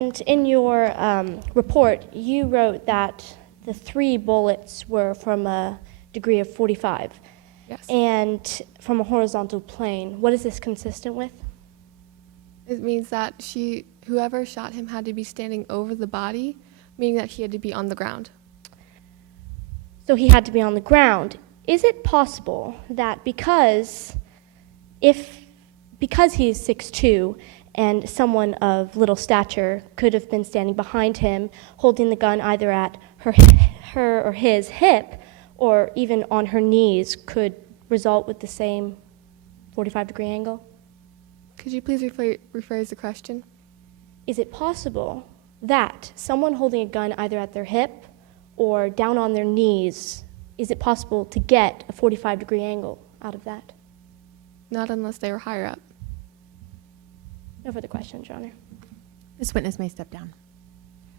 And in your report, you wrote that the 3 bullets were from a degree of 45. Yes. And from a horizontal plane. What is this consistent with? It means that whoever shot him had to be standing over the body, meaning that he had to be on the ground. So he had to be on the ground. Is it possible that because he's 6'2", and someone of little stature could have been standing behind him, holding the gun either at her or his hip, or even on her knees, could result with the same 45-degree angle? Could you please rephrase the question? Is it possible that someone holding a gun either at their hip or down on their knees, is it possible to get a 45-degree angle out of that? Not unless they were higher up. No further questions, Your Honor. This witness may step down.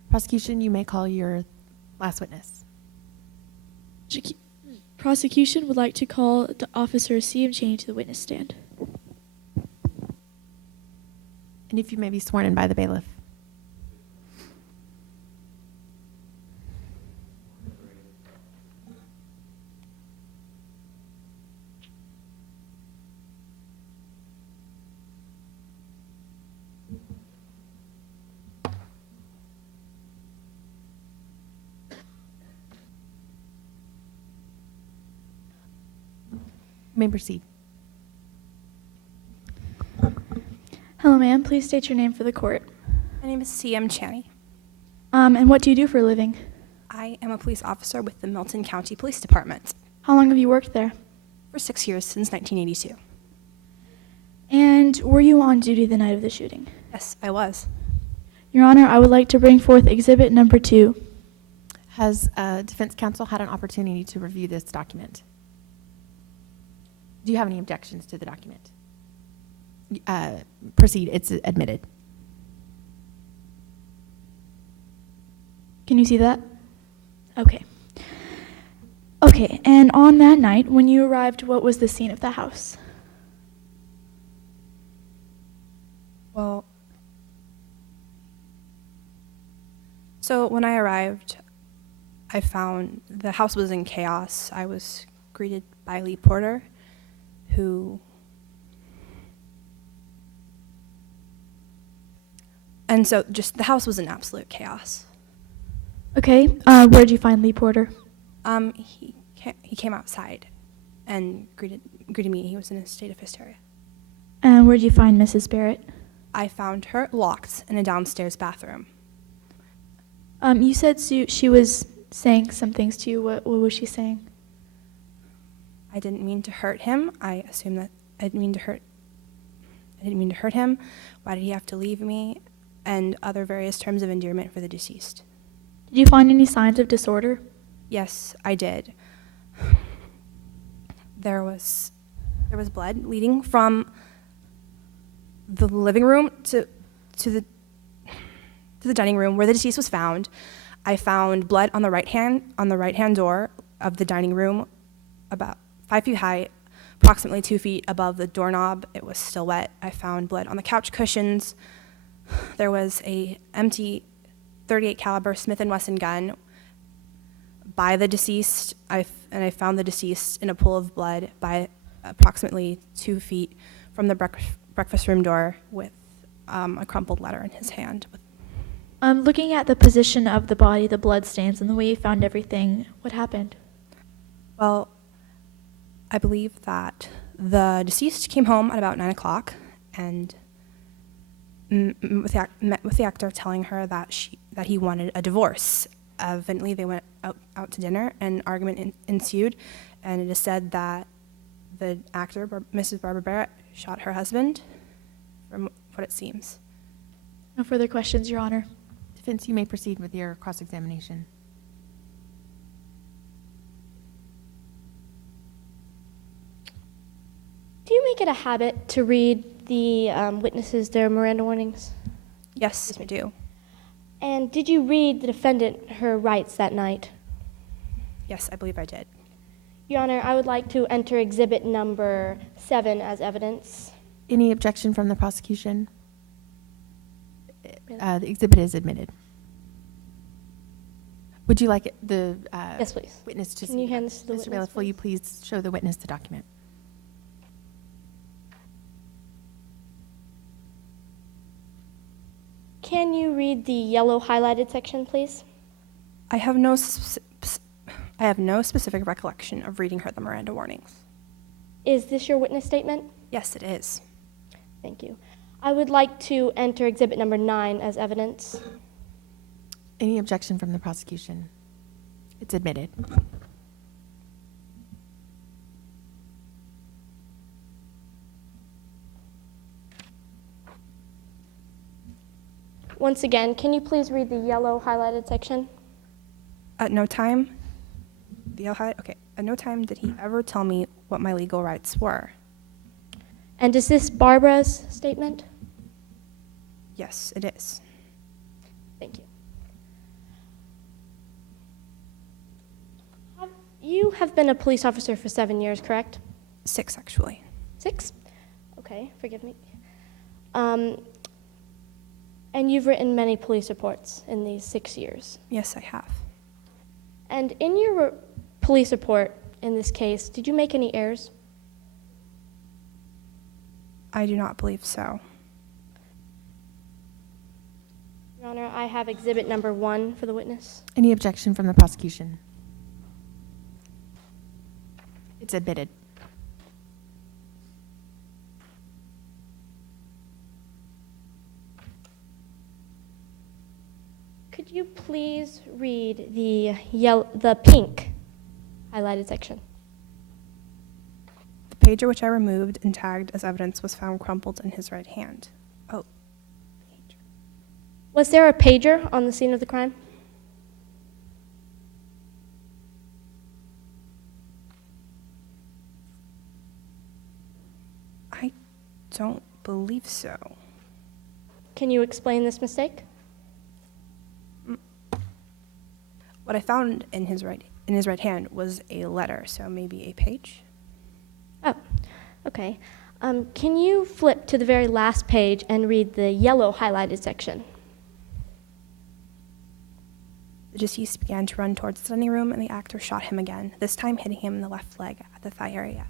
Prosecution, you may call your last witness. Prosecution would like to call the Officer C.M. Cheney to the witness stand. And if you may be sworn in by the bailiff. You may proceed. Hello, ma'am. Please state your name for the court. My name is C.M. Chaney. And what do you do for a living? I am a police officer with the Milton County Police Department How long have you worked there? for 6 years, since 1982. And were you on duty the night of the shooting? Yes, I was. Your Honor, I would like to bring forth exhibit number 2. Has defense counsel had an opportunity to review this document? Do you have any objections to the document? Proceed. It's admitted. Can you see that? Okay. Okay, and on that night, when you arrived, what was the scene of the house? Well, so when I arrived, I found the house was in chaos. I was greeted by Lee Porter, and so just the house was in absolute chaos. Okay, where'd you find Lee Porter? He came outside and greeted me. He was in a state of hysteria. And where'd you find Mrs. Barrett? I found her locked in a downstairs bathroom. You said she was saying some things to you. What was she saying? I didn't mean to hurt him. I assumed that I didn't mean to hurt him. Why did he have to leave me? And other various terms of endearment for the deceased. Did you find any signs of disorder? Yes, I did. There was blood leading from the living room to the dining room where the deceased was found. I found blood on the right hand door of the dining room, about 5 feet high, approximately 2 feet above the doorknob. It was still wet. I found blood on the couch cushions. There was a empty .38 caliber Smith & Wesson gun by the deceased, and I found the deceased in a pool of blood by approximately 2 feet from the breakfast room door with a crumpled letter in his hand. Looking at the position of the body, the blood stains, and the way you found everything, what happened? Well, I believe that the deceased came home at about 9 o'clock and met with the actor, telling her that he wanted a divorce. Evidently, they went out to dinner, and an argument ensued, and it is said that the actor, Mrs. Barbara Barrett, shot her husband, from what it seems. No further questions, Your Honor. Defense, you may proceed with your cross-examination. Do you make it a habit to read the witnesses their Miranda warnings? Yes, I do. And did you read the defendant her rights that night? Yes, I believe I did. Your Honor, I would like to enter exhibit number 7 as evidence. Any objection from the prosecution? The exhibit is admitted. Would you like the Yes, please. witness to Can see? you hand this to the Mr. witness, Bailiff, will you please? please show the witness the document? Can you read the yellow highlighted section, please? I have no specific recollection of reading her the Miranda warnings. Is this your witness statement? Yes, it is. Thank you. I would like to enter exhibit number 9 as evidence. Any objection from the prosecution? It's admitted. Once again, can you please read the yellow highlighted section? At no time, at no time did he ever tell me what my legal rights were. And is this Barbara's statement? Yes, it is. Thank you. You have been a police officer for 7 years, correct? 6, actually. 6? Okay, forgive me. And you've written many police reports in these 6 years. Yes, I have. And in your police report in this case, did you make any errors? I do not believe so. Your Honor, I have exhibit number 1 for the witness. Any objection from the prosecution? It's admitted. Could you please read the pink highlighted section? The pager which I removed and tagged as evidence was found crumpled in his right hand. Oh, pager. Was there a pager on the scene of the crime? I don't believe so. Can you explain this mistake? What I found in his right hand was a letter, so maybe a page. Oh, okay. Can you flip to the very last page and read the yellow highlighted section? The deceased began to run towards the dining room, and the actor shot him again, this time hitting him in the left leg at the thigh area.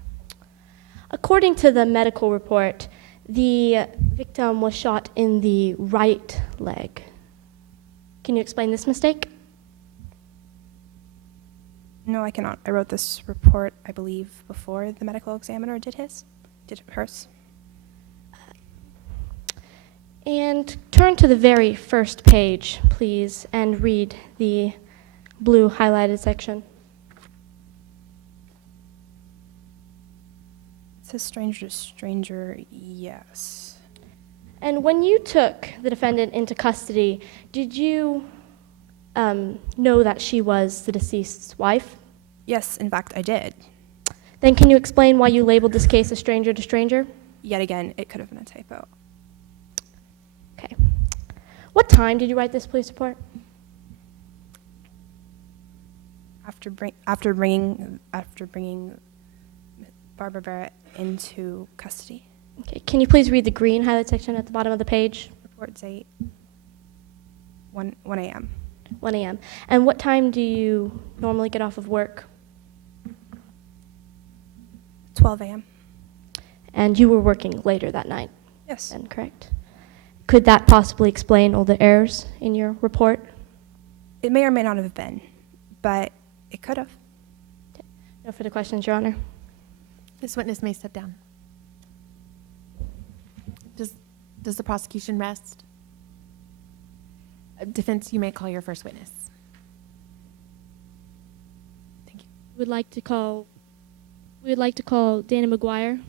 According to the medical report, the victim was shot in the right leg. Can you explain this mistake? No, I cannot. I wrote this report, I believe, before the medical examiner did hers. And turn to the very first page, please, and read the blue highlighted section. It says stranger to stranger, yes. And when you took the defendant into custody, did you know that she was the deceased's wife? Yes, in fact, I did. Then can you explain why you labeled this case a stranger to stranger? Yet again, it could have been a typo. Okay. What time did you write this police report? After bringing Barbara Barrett into custody. Okay. Can you please read the green highlight section at the bottom of the page? Report's 1 a.m. 1 a.m. And what time do you normally get off of work? 12 a.m. And you were working later that night, Yes. then, correct? Could that possibly explain all the errors in your report? It may or may not have been, but it could have. No further questions, Your Honor. This witness may step down. Does the prosecution rest? Defense, you may call your first witness. Thank you. We would like to call Dana McGuire.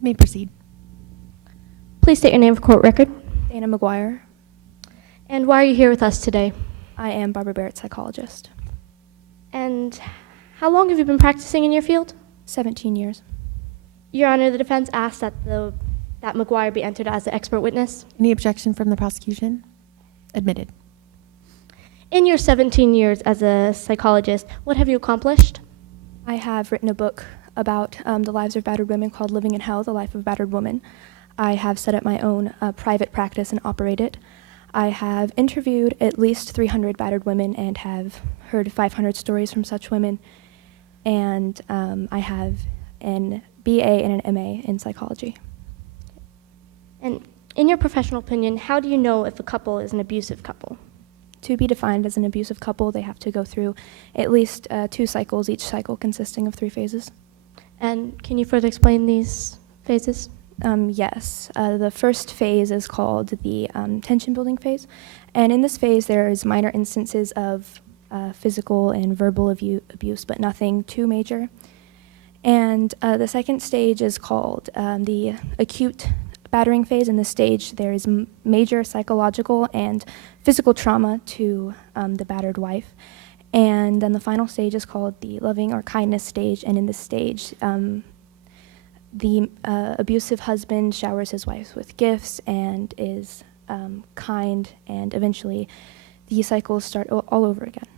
You may proceed. Please state your name for court record. Dana McGuire. And why are you here with us today? I am Barbara Barrett's psychologist. And how long have you been practicing in your field? 17 years. Your Honor, the defense asked that McGuire be entered as the expert witness. Any objection from the prosecution? Admitted. In your 17 years as a psychologist, what have you accomplished? I have written a book about the lives of battered women called Living in Hell, The Life of a Battered Woman. I have set up my own private practice and operate it. I have interviewed at least 300 battered women and have heard 500 stories from such women. And I have an BA and an MA in psychology. And in your professional opinion, how do you know if a couple is an abusive couple? To be defined as an abusive couple, they have to go through at least 2 cycles, each cycle consisting of 3 phases. And can you further explain these phases? Yes. The first phase is called the tension building phase. And in this phase, there is minor instances of physical and verbal abuse, but nothing too major. And the second stage is called the acute battering phase. In this stage, there is major psychological and physical trauma to the battered wife. And then the final stage is called the loving or kindness stage. And in this stage, the abusive husband showers his wife with gifts and is kind, and eventually the cycles start all over again.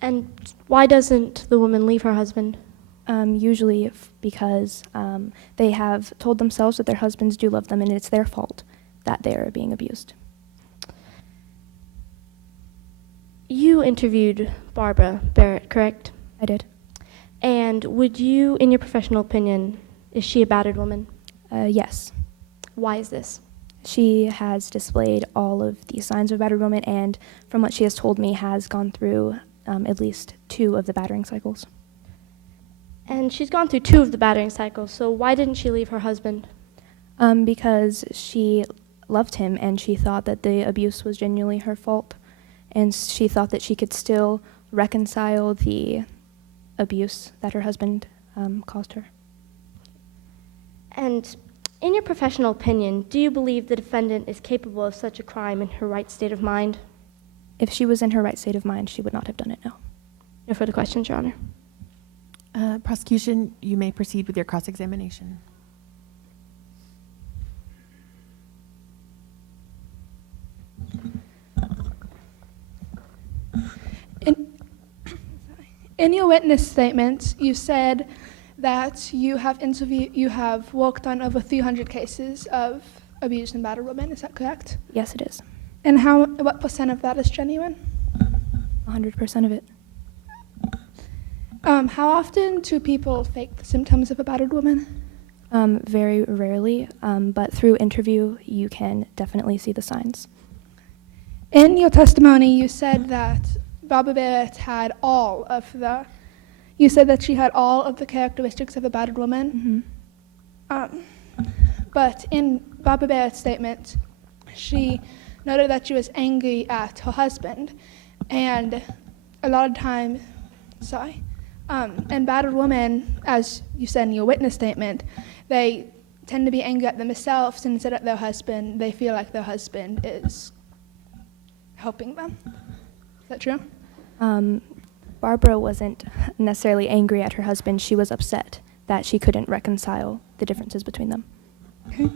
And why doesn't the woman leave her husband? Usually because they have told themselves that their husbands do love them and it's their fault that they are being abused. You interviewed Barbara Barrett, correct? I did. And would you, in your professional opinion, is she a battered woman? Yes. Why is this? She has displayed all of the signs of a battered woman, and from what she has told me, has gone through at least 2 of the battering cycles. And she's gone through 2 of the battering cycles, so why didn't she leave her husband? Because she loved him and she thought that the abuse was genuinely her fault, and she thought that she could still reconcile the abuse that her husband caused her. And in your professional opinion, do you believe the defendant is capable of such a crime in her right state of mind? If she was in her right state of mind, she would not have done it, no. No further questions, Your Honor. Prosecution, you may proceed with your cross-examination. In your witness statement, you said that you have worked on over 300 cases of abused and battered women. Is that correct? Yes, it is. And what percent of that is genuine? 100% of it. How often do people fake the symptoms of a battered woman? Very rarely, but through interview, you can definitely see the signs. In your testimony, you said that Barbara Barrett had you said that she had all of the characteristics of a battered woman. But in Barbara Barrett's statement, she noted that she was angry at her husband, and a lot of times, and battered women, as you said in your witness statement, they tend to be angry at themselves instead of their husband. They feel like their husband is helping them. Is that true? Barbara wasn't necessarily angry at her husband. She was upset that she couldn't reconcile the differences between them. Okay.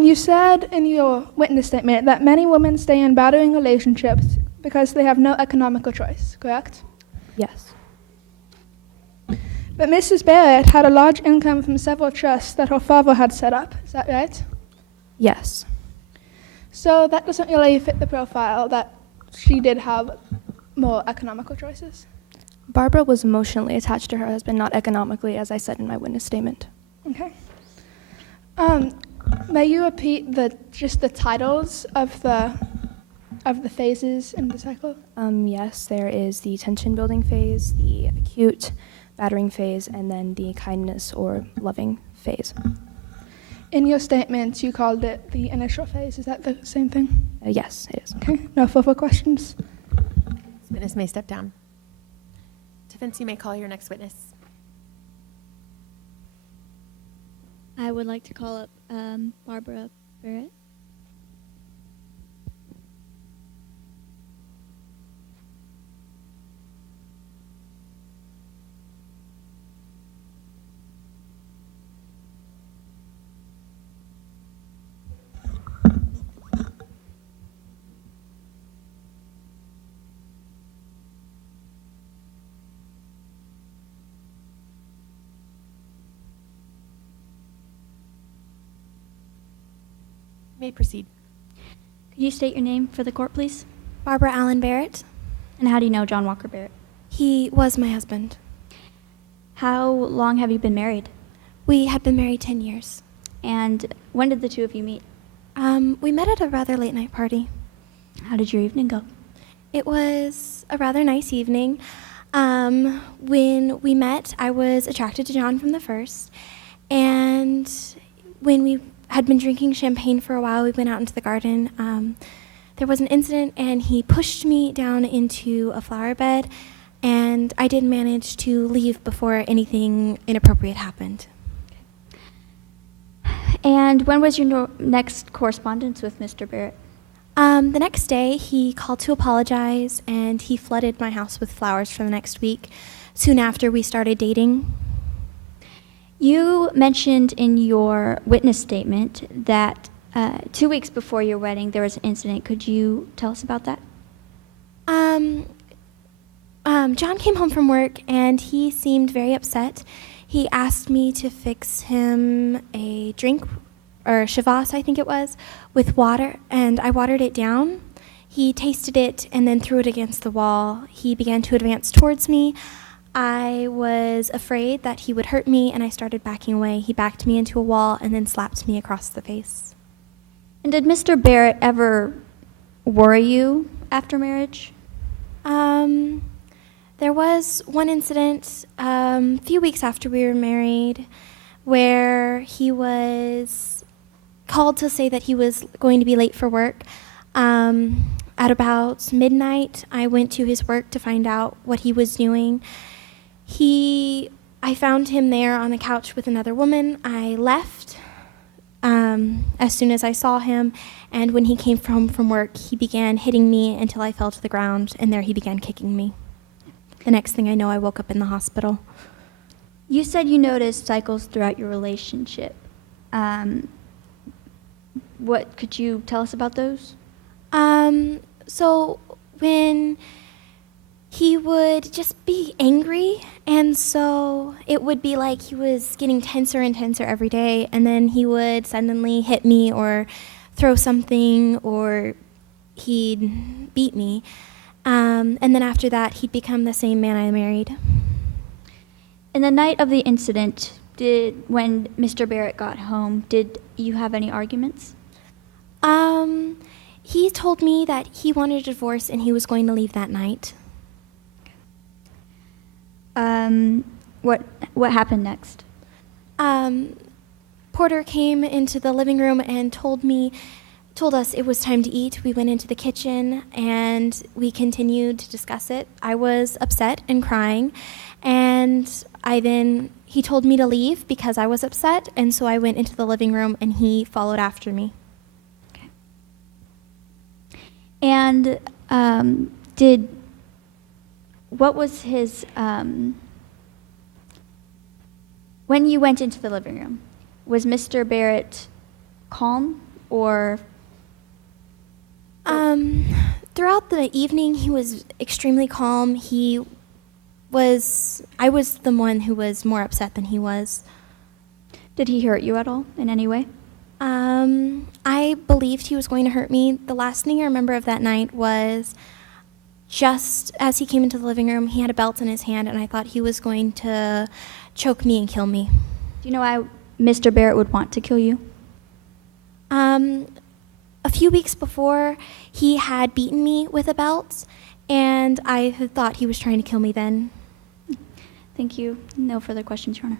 You said in your witness statement that many women stay in battering relationships because they have no economical choice, correct? Yes. But Mrs. Barrett had a large income from several trusts that her father had set up. Is that right? Yes. So that doesn't really fit the profile that she did have more economical choices. Barbara was emotionally attached to her husband, not economically, as I said in my witness statement. Okay. May you repeat just the titles of the phases in the cycle? Yes, there is the tension building phase, the acute battering phase, and then the kindness or loving phase. In your statement, you called it the initial phase. Is that the same thing? Yes, it is. Okay. No further questions. This witness may step down. Defense, you may call your next witness. I would like to call up Barbara Barrett. You may proceed. Could you state your name for the court, please? Barbara Allen Barrett. And how do you know John Walker Barrett? He was my husband. How long have you been married? We had been married 10 years. And when did the two of you meet? We met at a rather late night party. How did your evening go? It was a rather nice evening. When we met, I was attracted to John from the first. And when we had been drinking champagne for a while, we went out into the garden. There was an incident, and he pushed me down into a flower bed, and I did manage to leave before anything inappropriate happened. And when was your next correspondence with Mr. Barrett? The next day, he called to apologize, and he flooded my house with flowers for the next week. Soon after, we started dating. You mentioned in your witness statement that 2 weeks before your wedding there was an incident. Could you tell us about that? John came home from work, and he seemed very upset. He asked me to fix him a drink, or Chivas, I think it was, with water, and I watered it down. He tasted it and then threw it against the wall. He began to advance towards me. I was afraid that he would hurt me, and I started backing away. He backed me into a wall and then slapped me across the face. And did Mr. Barrett ever worry you after marriage? There was one incident a few weeks after we were married where he was called to say that he was going to be late for work. At about midnight, I went to his work to find out what he was doing. I found him there on the couch with another woman. I left as soon as I saw him, and when he came home from work, he began hitting me until I fell to the ground, and there he began kicking me. The next thing I know, I woke up in the hospital. You said you noticed cycles throughout your relationship. What could you tell us about those? So when he would just be angry, and so it would be like he was getting tenser and tenser every day, and then he would suddenly hit me or throw something, or he'd beat me. And then after that, he'd become the same man I married. In the night of the incident, when Mr. Barrett got home, did you have any arguments? He told me that he wanted a divorce and he was going to leave that night. What happened next? Porter came into the living room and told us it was time to eat. We went into the kitchen and we continued to discuss it. I was upset and crying, and he told me to leave because I was upset, and so I went into the living room and he followed after me. Okay. And what was his, when you went into the living room, was Mr. Barrett calm or? Throughout the evening, he was extremely calm. I was the one who was more upset than he was. Did he hurt you at all in any way? I believed he was going to hurt me. The last thing I remember of that night was just as he came into the living room, he had a belt in his hand, and I thought he was going to choke me and kill me. Do you know why Mr. Barrett would want to kill you? A few weeks before, he had beaten me with a belt, and I had thought he was trying to kill me then. Thank you. No further questions, Your Honor.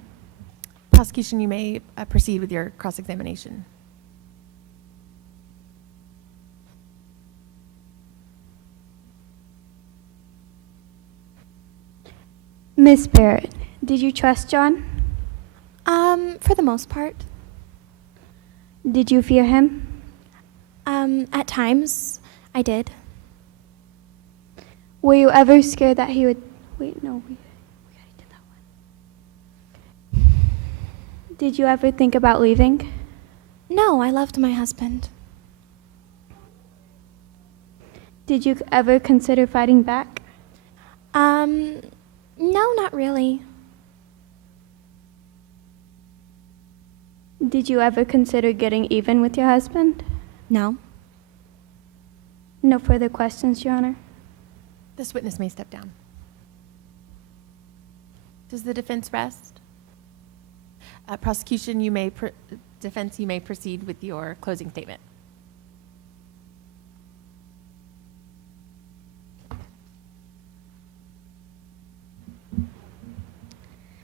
Prosecution, you may proceed with your cross-examination. Miss Barrett, did you trust John? For the most part. Did you fear him? At times, I did. Were you ever scared that he would... Wait, no, we already did that one. Did you ever think about leaving? No, I loved my husband. Did you ever consider fighting back? No, not really. Did you ever consider getting even with your husband? No. No further questions, Your Honor. This witness may step down. Does the defense rest? Prosecution, defense, you may proceed with your closing statement.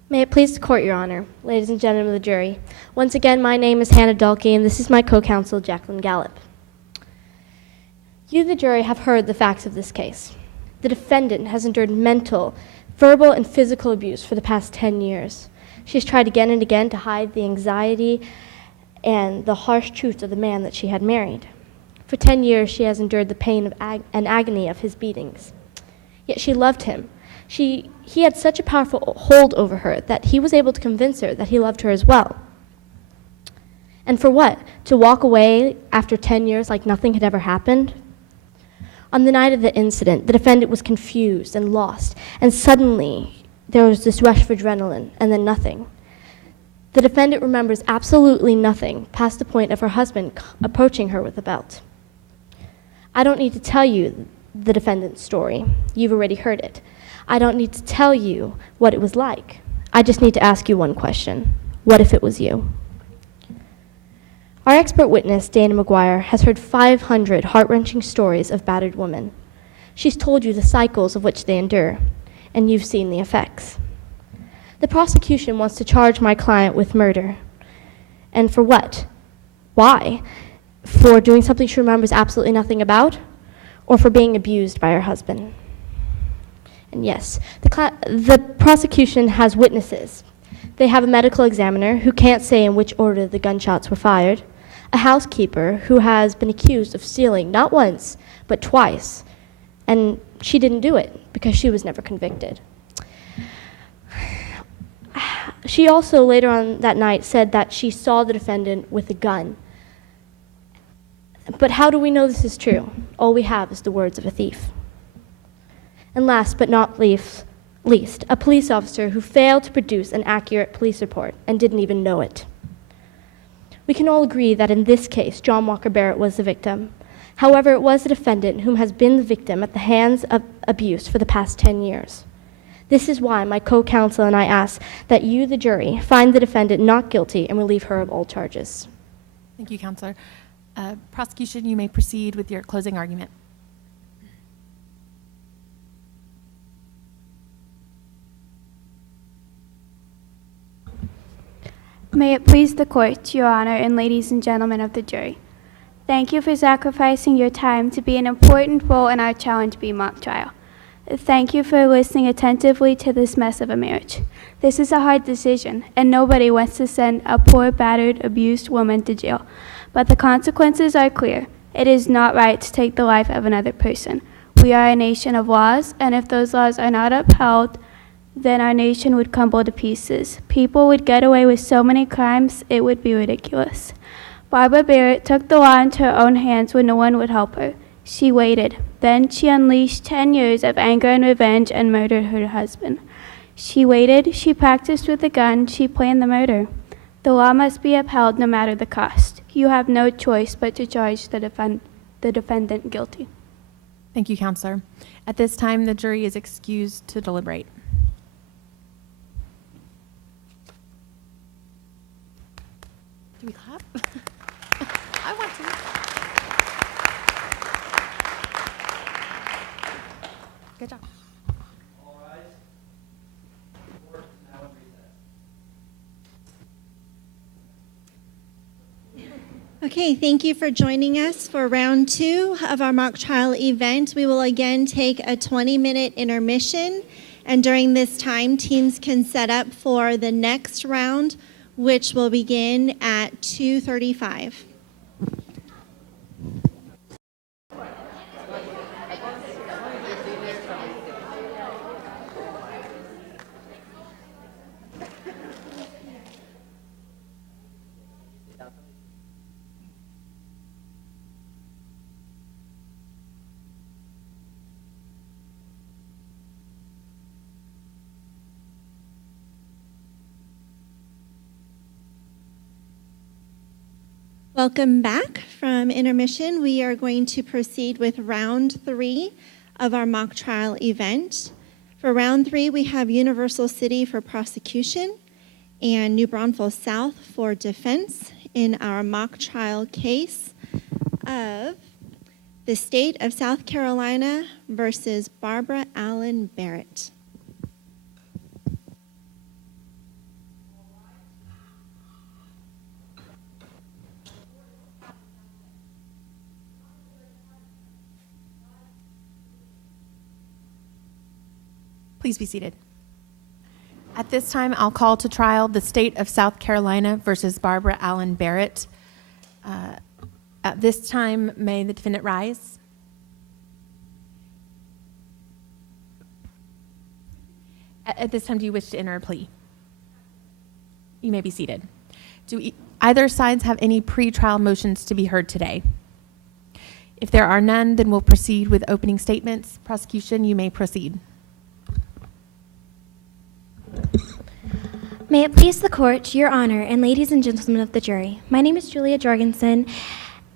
May it please the court, Your Honor, ladies and gentlemen of the jury. Once again, my name is Hannah Dulke, and this is my co-counsel, Jacqueline Gallup. You, the jury, have heard the facts of this case. The defendant has endured mental, verbal, and physical abuse for the past 10 years. She has tried again and again to hide the anxiety and the harsh truth of the man that she had married. For 10 years, she has endured the pain and agony of his beatings. Yet she loved him. He had such a powerful hold over her that he was able to convince her that he loved her as well. And for what? To walk away after 10 years like nothing had ever happened? On the night of the incident, the defendant was confused and lost, and suddenly there was this rush of adrenaline, and then nothing. The defendant remembers absolutely nothing past the point of her husband approaching her with a belt. I don't need to tell you the defendant's story. You've already heard it. I don't need to tell you what it was like. I just need to ask you one question. What if it was you? Our expert witness, Dana McGuire, has heard 500 heart-wrenching stories of battered women. She's told you the cycles of which they endure, and you've seen the effects. The prosecution wants to charge my client with murder. And for what? Why? For doing something she remembers absolutely nothing about? Or for being abused by her husband? And yes, the prosecution has witnesses. They have a medical examiner who can't say in which order the gunshots were fired, a housekeeper who has been accused of stealing not once, but twice, and she didn't do it because she was never convicted. She also later on that night said that she saw the defendant with a gun. But how do we know this is true? All we have is the words of a thief. And last but not least, a police officer who failed to produce an accurate police report and didn't even know it. We can all agree that in this case, John Walker Barrett was the victim. However, it was the defendant whom has been the victim at the hands of abuse for the past 10 years. This is why my co-counsel and I ask that you, the jury, find the defendant not guilty and relieve her of all charges. Thank you, Counselor. Prosecution, you may proceed with your closing argument. May it please the court, Your Honor, and ladies and gentlemen of the jury. Thank you for sacrificing your time to be an important role in our Challenge B mock trial. Thank you for listening attentively to this mess of a marriage. This is a hard decision, and nobody wants to send a poor, battered, abused woman to jail. But the consequences are clear. It is not right to take the life of another person. We are a nation of laws, and if those laws are not upheld, then our nation would crumble to pieces. People would get away with so many crimes, it would be ridiculous. Barbara Barrett took the law into her own hands when no one would help her. She waited. Then she unleashed 10 years of anger and revenge and murdered her husband. She waited, she practiced with a gun, she planned the murder. The law must be upheld no matter the cost. You have no choice but to charge the defendant guilty. Thank you, Counselor. At this time, the jury is excused to deliberate. Do we clap? I want to. Good job. All rise. Court is now in recess. Okay, thank you for joining us for round 2 of our mock trial event. We will again take a 20-minute intermission, and during this time, teams can set up for the next round, which will begin at 2:35. Welcome back from intermission. We are going to proceed with round 3 of our mock trial event. For round 3, we have Universal City for prosecution and New Braunfels South for defense in our mock trial case of the state of South Carolina versus Barbara Allen Barrett. Please be seated. At this time, I'll call to trial the state of South Carolina versus Barbara Allen Barrett. At this time, may the defendant rise? At this time, do you wish to enter a plea? You may be seated. Do either sides have any pre-trial motions to be heard today? If there are none, then we'll proceed with opening statements. Prosecution, you may proceed. May it please the court, your honor, and ladies and gentlemen of the jury. My name is Julia Jorgensen,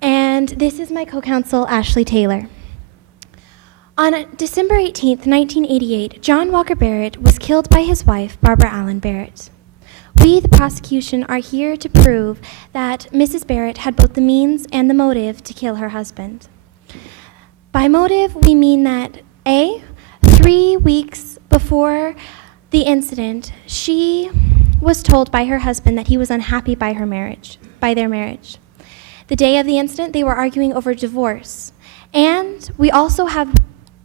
and this is my co-counsel, Ashley Taylor. On December 18th, 1988, John Walker Barrett was killed by his wife, Barbara Allen Barrett. We, the prosecution, are here to prove that Mrs. Barrett had both the means and the motive to kill her husband. By motive, we mean that A, 3 weeks before the incident, she was told by her husband that he was unhappy by their marriage. The day of the incident, they were arguing over divorce. And we also have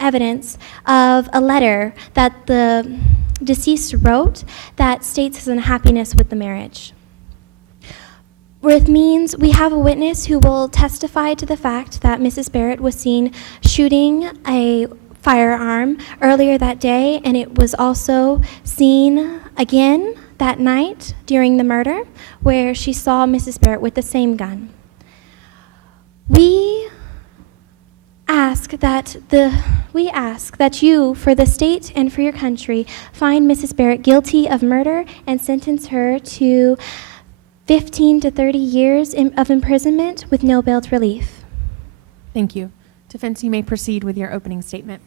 evidence of a letter that the deceased wrote that states his unhappiness with the marriage. With means, we have a witness who will testify to the fact that Mrs. Barrett was seen shooting a firearm earlier that day, and it was also seen again that night during the murder, where she saw Mrs. Barrett with the same gun. We ask that you, for the state and for your country, find Mrs. Barrett guilty of murder and sentence her to 15 to 30 years of imprisonment with no bail relief. Thank you. Defense, you may proceed with your opening statement.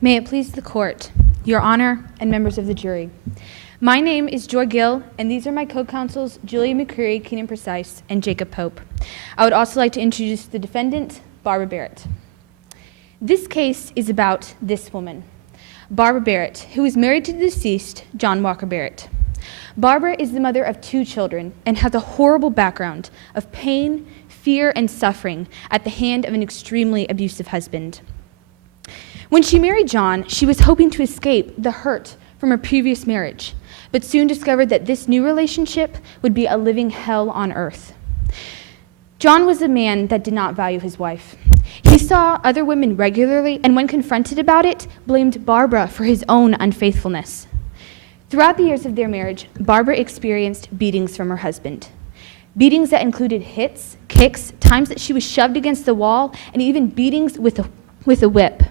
May it please the court, your honor, and members of the jury. My name is Joy Gill, and these are my co-counsels, Julia McCreary, Keenan Precise, and Jacob Pope. I would also like to introduce the defendant, Barbara Barrett. This case is about this woman, Barbara Barrett, who is married to the deceased, John Walker Barrett. Barbara is the mother of 2 children and has a horrible background of pain, fear, and suffering at the hand of an extremely abusive husband. When she married John, she was hoping to escape the hurt from her previous marriage, but soon discovered that this new relationship would be a living hell on earth. John was a man that did not value his wife. He saw other women regularly, and when confronted about it, blamed Barbara for his own unfaithfulness. Throughout the years of their marriage, Barbara experienced beatings from her husband. Beatings that included hits, kicks, times that she was shoved against the wall, and even beatings with a whip.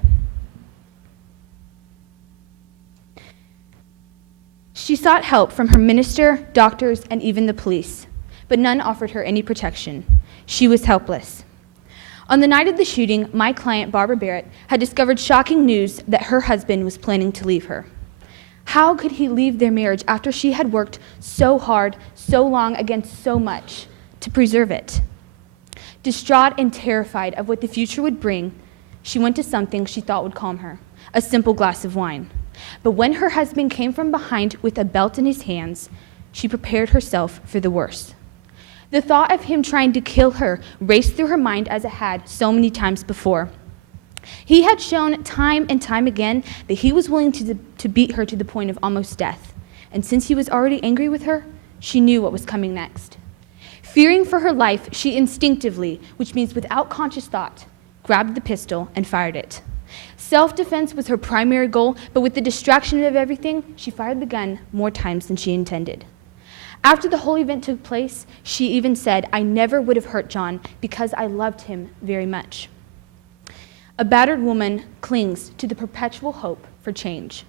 She sought help from her minister, doctors, and even the police, but none offered her any protection. She was helpless. On the night of the shooting, my client, Barbara Barrett, had discovered shocking news that her husband was planning to leave her. How could he leave their marriage after she had worked so hard, so long, against so much to preserve it? Distraught and terrified of what the future would bring, she went to something she thought would calm her, a simple glass of wine. But when her husband came from behind with a belt in his hands, she prepared herself for the worst. The thought of him trying to kill her raced through her mind as it had so many times before. He had shown time and time again that he was willing to beat her to the point of almost death. And since he was already angry with her, she knew what was coming next. Fearing for her life, she instinctively, which means without conscious thought, grabbed the pistol and fired it. Self-defense was her primary goal, but with the distraction of everything, she fired the gun more times than she intended. After the whole event took place, she even said, "I never would have hurt John because I loved him very much." A battered woman clings to the perpetual hope for change.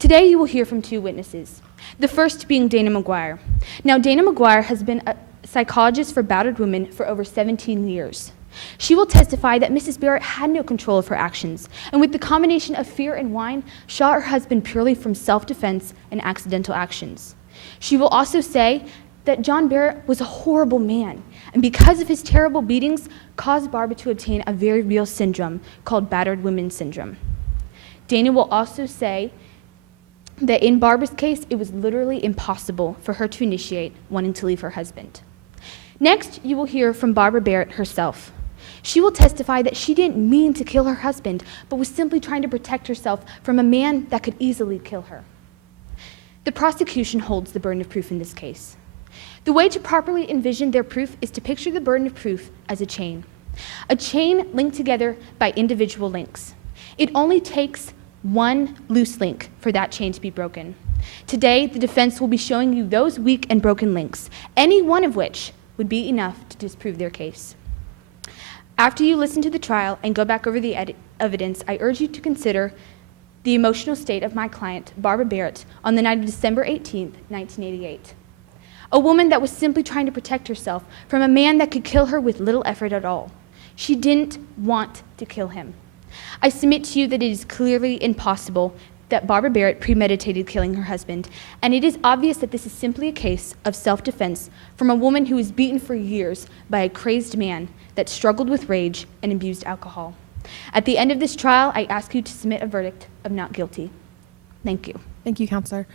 Today you will hear from two witnesses, the first being Dana McGuire. Now, Dana McGuire has been a psychologist for battered women for over 17 years. She will testify that Mrs. Barrett had no control of her actions, and with the combination of fear and wine, shot her husband purely from self-defense and accidental actions. She will also say that John Barrett was a horrible man, and because of his terrible beatings, caused Barbara to obtain a very real syndrome called battered women syndrome. Dana will also say that in Barbara's case, it was literally impossible for her to initiate wanting to leave her husband. Next, you will hear from Barbara Barrett herself. She will testify that she didn't mean to kill her husband, but was simply trying to protect herself from a man that could easily kill her. The prosecution holds the burden of proof in this case. The way to properly envision their proof is to picture the burden of proof as a chain linked together by individual links. It only takes one loose link for that chain to be broken. Today, the defense will be showing you those weak and broken links, any one of which would be enough to disprove their case. After you listen to the trial and go back over the evidence, I urge you to consider the emotional state of my client, Barbara Barrett, on the night of December 18th, 1988. A woman that was simply trying to protect herself from a man that could kill her with little effort at all. She didn't want to kill him. I submit to you that it is clearly impossible that Barbara Barrett premeditated killing her husband, and it is obvious that this is simply a case of self-defense from a woman who was beaten for years by a crazed man that struggled with rage and abused alcohol. At the end of this trial, I ask you to submit a verdict of not guilty. Thank you. Thank you, Counselor.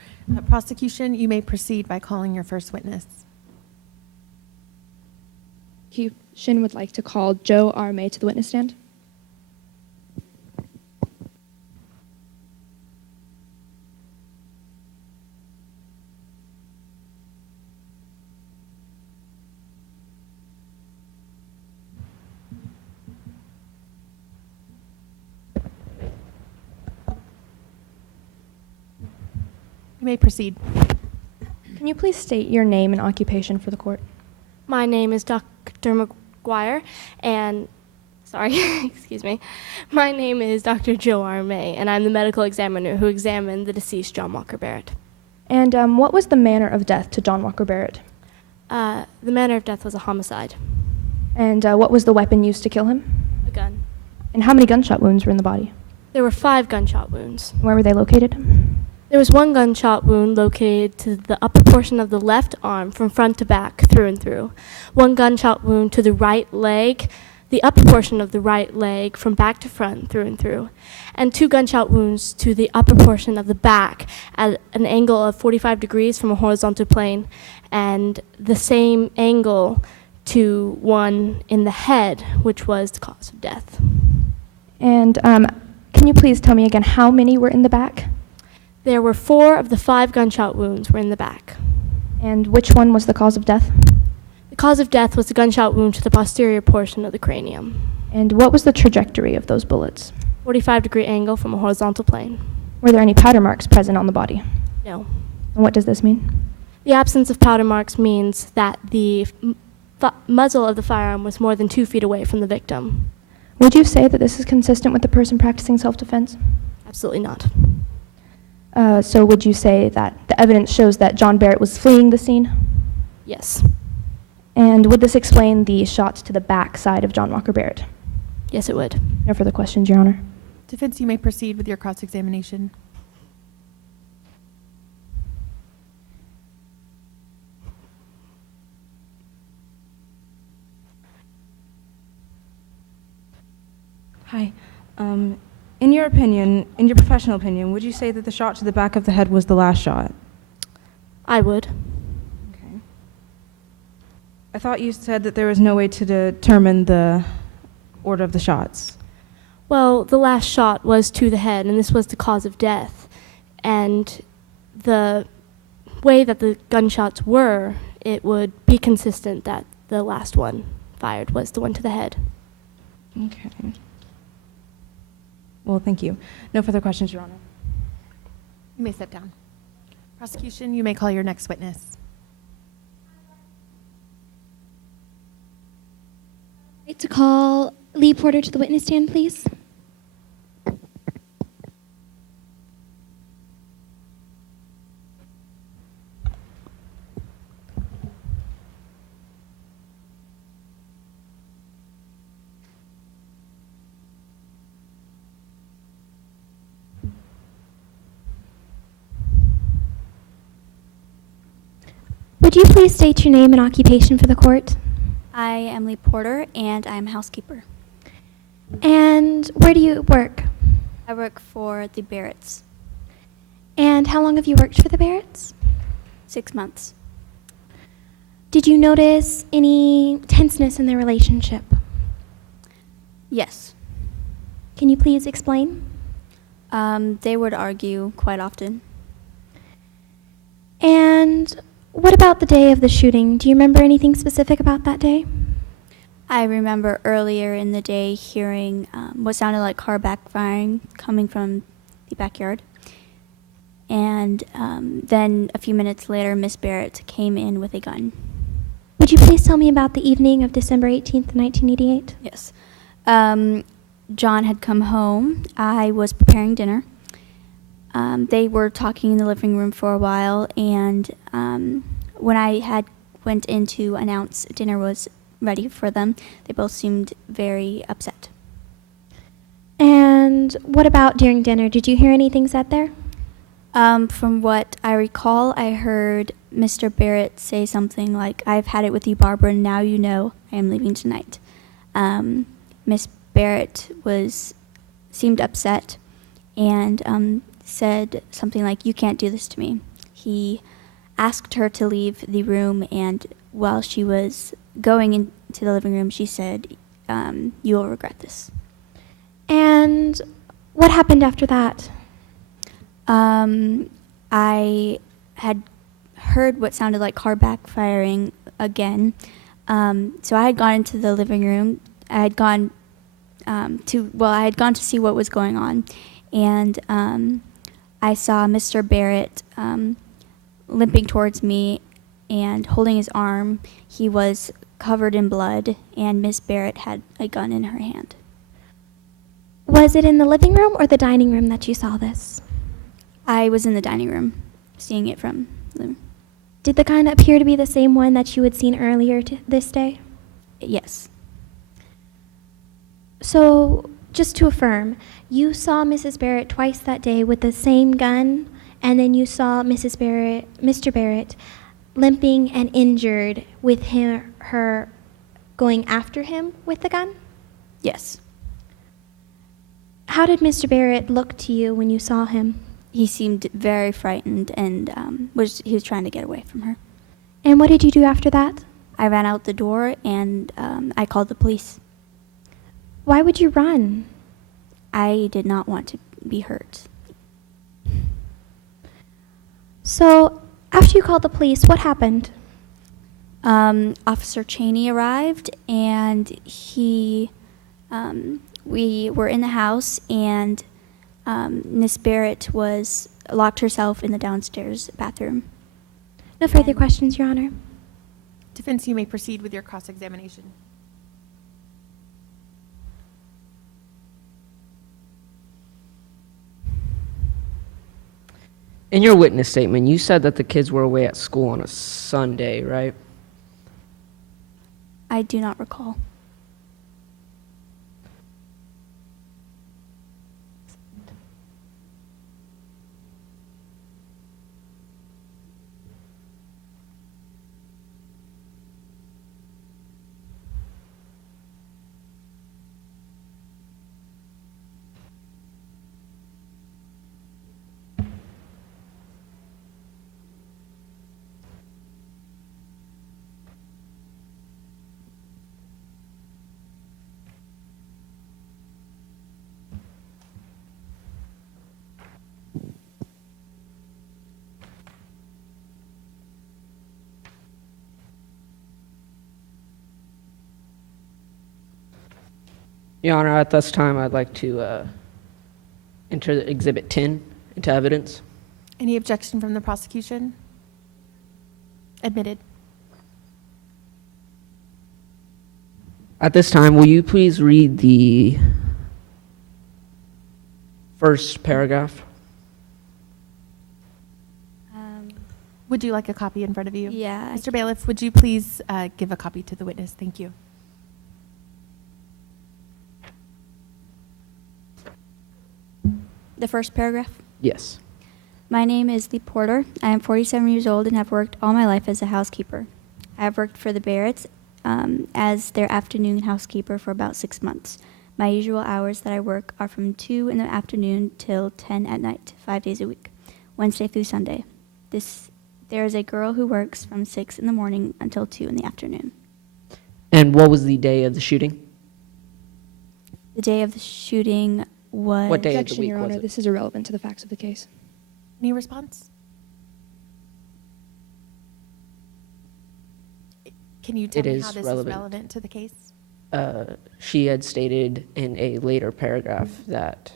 Prosecution, you may proceed by calling your first witness. Prosecution would like to call Joe R. May to the witness stand. You may proceed. Can you please state your name and occupation for the court? My name is Dr. McGuire, and excuse me. My name is Dr. Joe R. May, and I'm the medical examiner who examined the deceased John Walker Barrett. And what was the manner of death to John Walker Barrett? The manner of death was a homicide. And what was the weapon used to kill him? A gun. And how many gunshot wounds were in the body? There were 5 gunshot wounds. Where were they located? There was 1 gunshot wound located to the upper portion of the left arm from front to back, through and through. 1 gunshot wound to the right leg, the upper portion of the right leg from back to front, through and through. And 2 gunshot wounds to the upper portion of the back at an angle of 45 degrees from a horizontal plane, and the same angle to one in the head, which was the cause of death. And can you please tell me again how many were in the back? There were 4 of the 5 gunshot wounds were in the back. And which one was the cause of death? The cause of death was the gunshot wound to the posterior portion of the cranium. And what was the trajectory of those bullets? 45-degree angle from a horizontal plane. Were there any powder marks present on the body? No. And what does this mean? The absence of powder marks means that the muzzle of the firearm was more than 2 feet away from the victim. Would you say that this is consistent with the person practicing self-defense? Absolutely not. So would you say that the evidence shows that John Barrett was fleeing the scene? Yes. And would this explain the shots to the back side of John Walker Barrett? Yes, it would. No further questions, Your Honor. Defense, you may proceed with your cross-examination. Hi. In your opinion, in your professional opinion, would you say that the shot to the back of the head was the last shot? I would. Okay. I thought you said that there was no way to determine the order of the shots. Well, the last shot was to the head, and this was the cause of death. And the way that the gunshots were, it would be consistent that the last one fired was the one to the head. Okay. Well, thank you. No further questions, Your Honor. You may sit down. Prosecution, you may call your next witness. I'd like to call Lee Porter to the witness stand, please. Would you please state your name and occupation for the court? I am Lee Porter, and I'm housekeeper. And where do you work? I work for the Barretts. And how long have you worked for the Barretts? 6 months. Did you notice any tenseness in their relationship? Yes. Can you please explain? They would argue quite often. And what about the day of the shooting? Do you remember anything specific about that day? I remember earlier in the day hearing what sounded like car backfiring coming from the backyard. And then a few minutes later, Miss Barrett came in with a gun. Would you please tell me about the evening of December 18th, 1988? Yes. John had come home. I was preparing dinner. They were talking in the living room for a while, and when I had went in to announce dinner was ready for them, they both seemed very upset. And what about during dinner? Did you hear anything said there? From what I recall, I heard Mr. Barrett say something like, "I've had it with you, Barbara, and now you know I am leaving tonight." Miss Barrett seemed upset and said something like, "You can't do this to me." He asked her to leave the room, and while she was going into the living room, she said, "You will regret this." And what happened after that? I had heard what sounded like car backfiring again. So I had gone into the living room. I had gone to see what was going on, and I saw Mr. Barrett limping towards me and holding his arm. He was covered in blood, and Miss Barrett had a gun in her hand. Was it in the living room or the dining room that you saw this? I was in the dining room, seeing it from the... Did the gun appear to be the same one that you had seen earlier this day? Yes. So, just to affirm, you saw Mrs. Barrett twice that day with the same gun, and then you saw Mr. Barrett, limping and injured with her going after him with the gun? Yes. How did Mr. Barrett look to you when you saw him? He seemed very frightened, and he was trying to get away from her. And what did you do after that? I ran out the door, and I called the police. Why would you run? I did not want to be hurt. So, after you called the police, what happened? Officer Cheney arrived, and we were in the house, and Miss Barrett locked herself in the downstairs bathroom. No further questions, Your Honor. Defense, you may proceed with your cross-examination. In your witness statement, you said that the kids were away at school on a Sunday, right? I do not recall. Your Honor, at this time, I'd like to enter the Exhibit 10 into evidence. Any objection from the prosecution? Admitted. At this time, will you please read the first paragraph? Would you like a copy in front of you? Yeah. Mr. Bailiff, would you please give a copy to the witness? Thank you. The first paragraph? Yes. My name is Lee Porter. I am 47 years old and have worked all my life as a housekeeper. I have worked for the Barretts as their afternoon housekeeper for about 6 months. My usual hours that I work are from 2 in the afternoon till 10 at night, 5 days a week, Wednesday through Sunday. There is a girl who works from 6 in the morning until 2 in the afternoon. And what was the day of the shooting? The day of the shooting was... What day of the Objection, week Your was Honor. it? This is irrelevant to the facts of the case. Any response? Can you tell It me is how this relevant. is relevant to the case? She had stated in a later paragraph that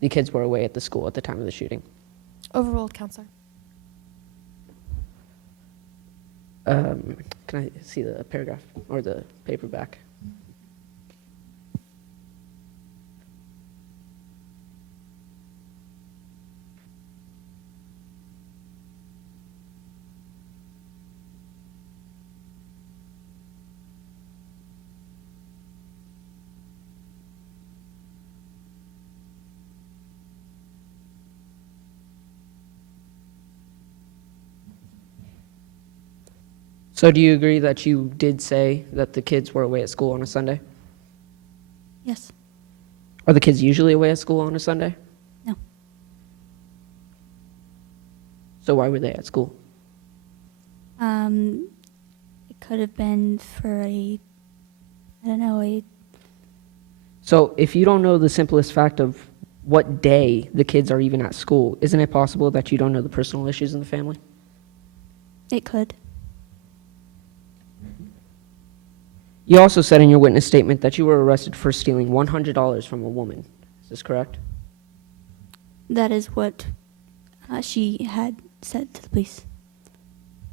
the kids were away at the school at the time of the shooting. Overruled, Counselor. Can I see the paragraph or the paperback? So do you agree that you did say that the kids were away at school on a Sunday? Yes. Are the kids usually away at school on a Sunday? No. So why were they at school? It could have been for So if you don't know the simplest fact of what day the kids are even at school, isn't it possible that you don't know the personal issues in the family? It could. You also said in your witness statement that you were arrested for stealing $100 from a woman. Is this correct? That is what she had said to the police.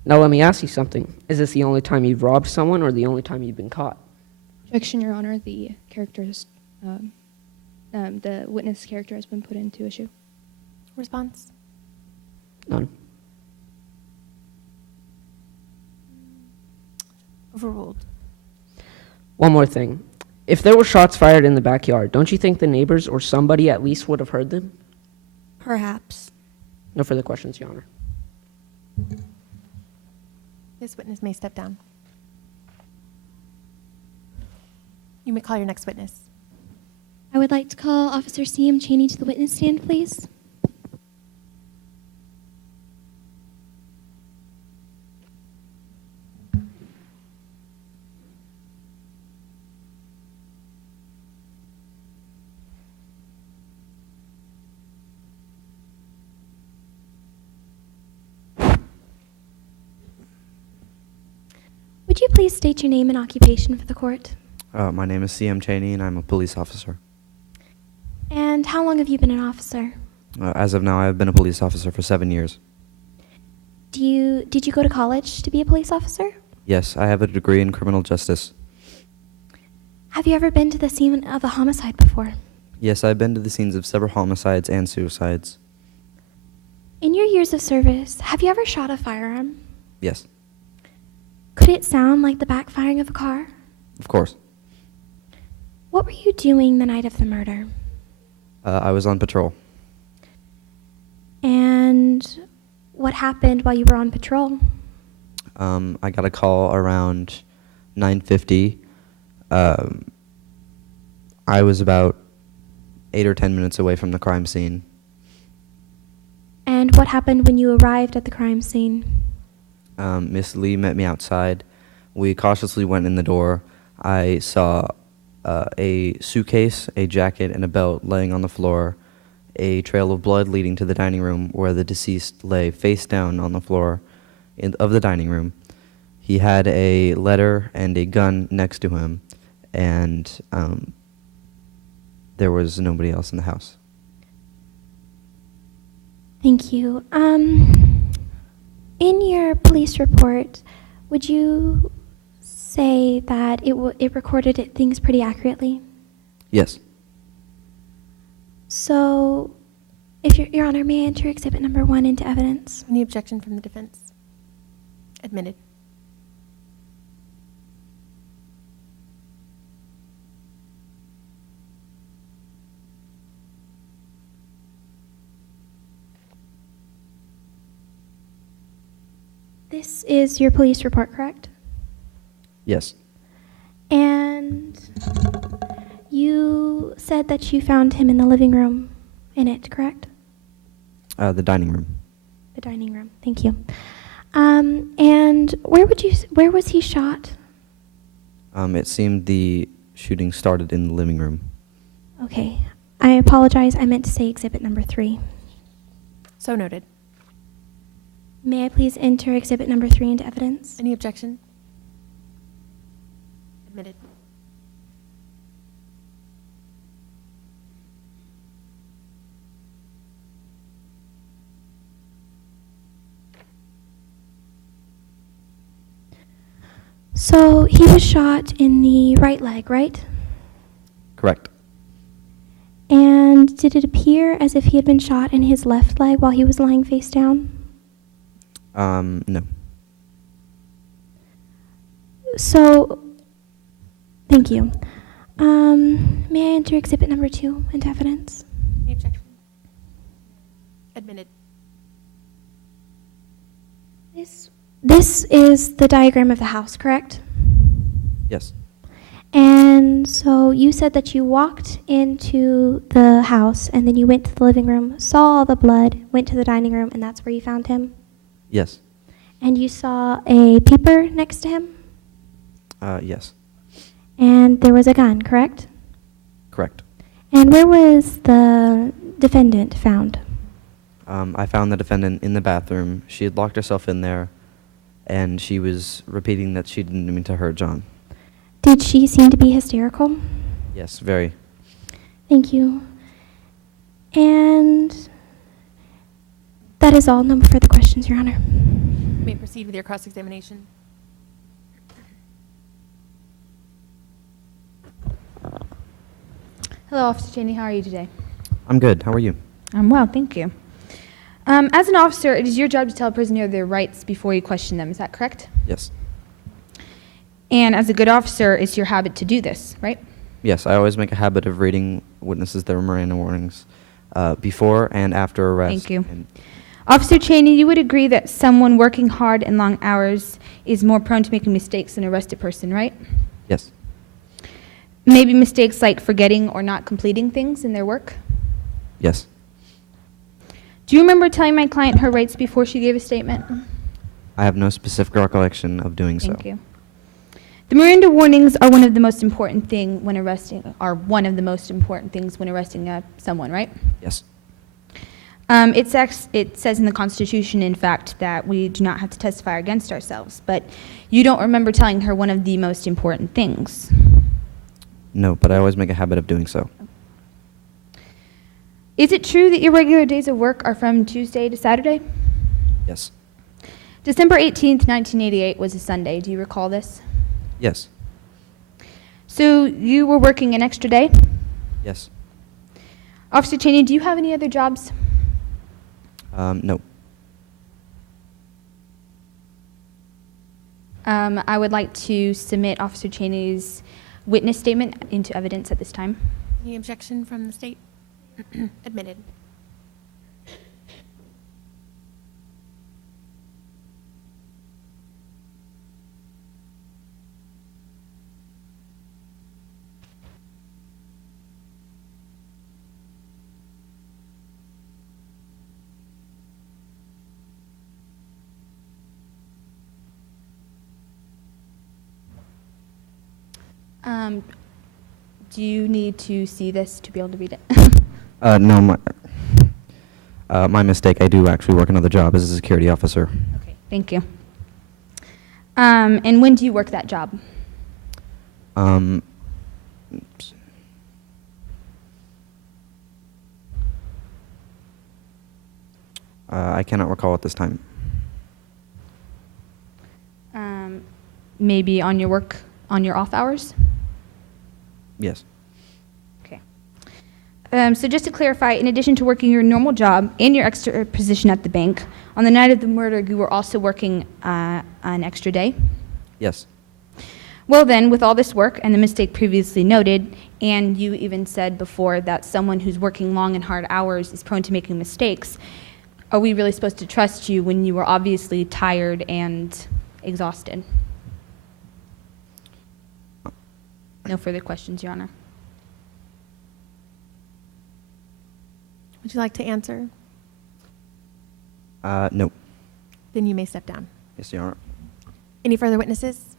Now let me ask you something. Is this the only time you've robbed someone or the only time you've been caught? Objection, Your Honor. The witness character has been put into issue. Response? None. Overruled. One more thing. If there were shots fired in the backyard, don't you think the neighbors or somebody at least would have heard them? Perhaps. No further questions, Your Honor. This witness may step down. You may call your next witness. I would like to call Officer C.M. Cheney to the witness stand, please. Would you please state your name and occupation for the court? My name is C.M. Cheney, and I'm a police officer. And how long have you been an officer? As of now, I've been a police officer for 7 years. Did you go to college to be a police officer? Yes, I have a degree in criminal justice. Have you ever been to the scene of a homicide before? Yes, I've been to the scenes of several homicides and suicides. In your years of service, have you ever shot a firearm? Yes, Could it sound like the backfiring of a car? of course. What were you doing the night of the murder? I was on patrol. And what happened while you were on patrol? I got a call around 9:50. I was about 8 or 10 minutes away from the crime scene. And what happened when you arrived at the crime scene? Miss Lee met me outside. We cautiously went in the door. I saw a suitcase, a jacket, and a belt laying on the floor, a trail of blood leading to the dining room where the deceased lay face down on the floor of the dining room. He had a letter and a gun next to him, and there was nobody else in the house. Thank you. In your police report, would you say that it recorded things pretty accurately? Yes. So, if Your Honor, may I enter exhibit number 1 into evidence? Any objection from the defense? Admitted. This is your police report, correct? Yes. And you said that you found him in the living room in it, correct? The dining room. The dining room. Thank you. And where was he shot? It seemed the shooting started in the living room. Okay. I apologize. I meant to say exhibit number 3. So noted. May I please enter exhibit number 3 into evidence? Any objection? Admitted. So he was shot in the right leg, right? Correct. And did it appear as if he had been shot in his left leg while he was lying face down? No. So, thank you. May I enter exhibit number 2 into evidence? Any objection? Admitted. This is the diagram of the house, correct? Yes. And so you said that you walked into the house and then you went to the living room, saw all the blood, went to the dining room, and that's where you found him? Yes. And you saw a paper next to him? Yes. And there was a gun, correct? Correct. And where was the defendant found? I found the defendant in the bathroom. She had locked herself in there, and she was repeating that she didn't mean to hurt John. Did she seem to be hysterical? Yes, very. Thank you. And that is all. No further questions, Your Honor. You may proceed with your cross-examination. Hello, Officer Cheney. How are you today? I'm good. How are you? I'm well, thank you. As an officer, it is your job to tell a prisoner their rights before you question them. Is that correct? Yes. And as a good officer, it's your habit to do this, right? Yes, I always make a habit of reading witnesses their Miranda warnings before and after arrest. Thank you. Officer Cheney, you would agree that someone working hard and long hours is more prone to making mistakes than an arrested person, right? Yes. Maybe mistakes like forgetting or not completing things in their work? Yes. Do you remember telling my client her rights before she gave a statement? I have no specific recollection of doing so. Thank you. The Miranda warnings are one of the most important thing when arresting, someone, right? Yes. It says in the Constitution, in fact, that we do not have to testify against ourselves, but you don't remember telling her one of the most important things. No, but I always make a habit of doing so. Is it true that your regular days of work are from Tuesday to Saturday? Yes. December 18th, 1988 was a Sunday. Do you recall this? Yes. So you were working an extra day? Yes. Officer Cheney, do you have any other jobs? No. I would like to submit Officer Cheney's witness statement into evidence at this time. Any objection from the state? Admitted. Do you need to see this to be able to read it? No, my mistake. I do actually work another job as a security officer. Okay, thank you. And when do you work that job? Oops. I cannot recall at this time. Maybe on your off hours? Yes. Okay. So just to clarify, in addition to working your normal job and your extra position at the bank, on the night of the murder, you were also working an extra day? Yes. Well then, with all this work and the mistake previously noted, and you even said before that someone who's working long and hard hours is prone to making mistakes, Are we really supposed to trust you when you were obviously tired and exhausted? No further questions, Your Honor. Would you like to answer? No. Then you may step down. Yes, Your Honor. Any further witnesses?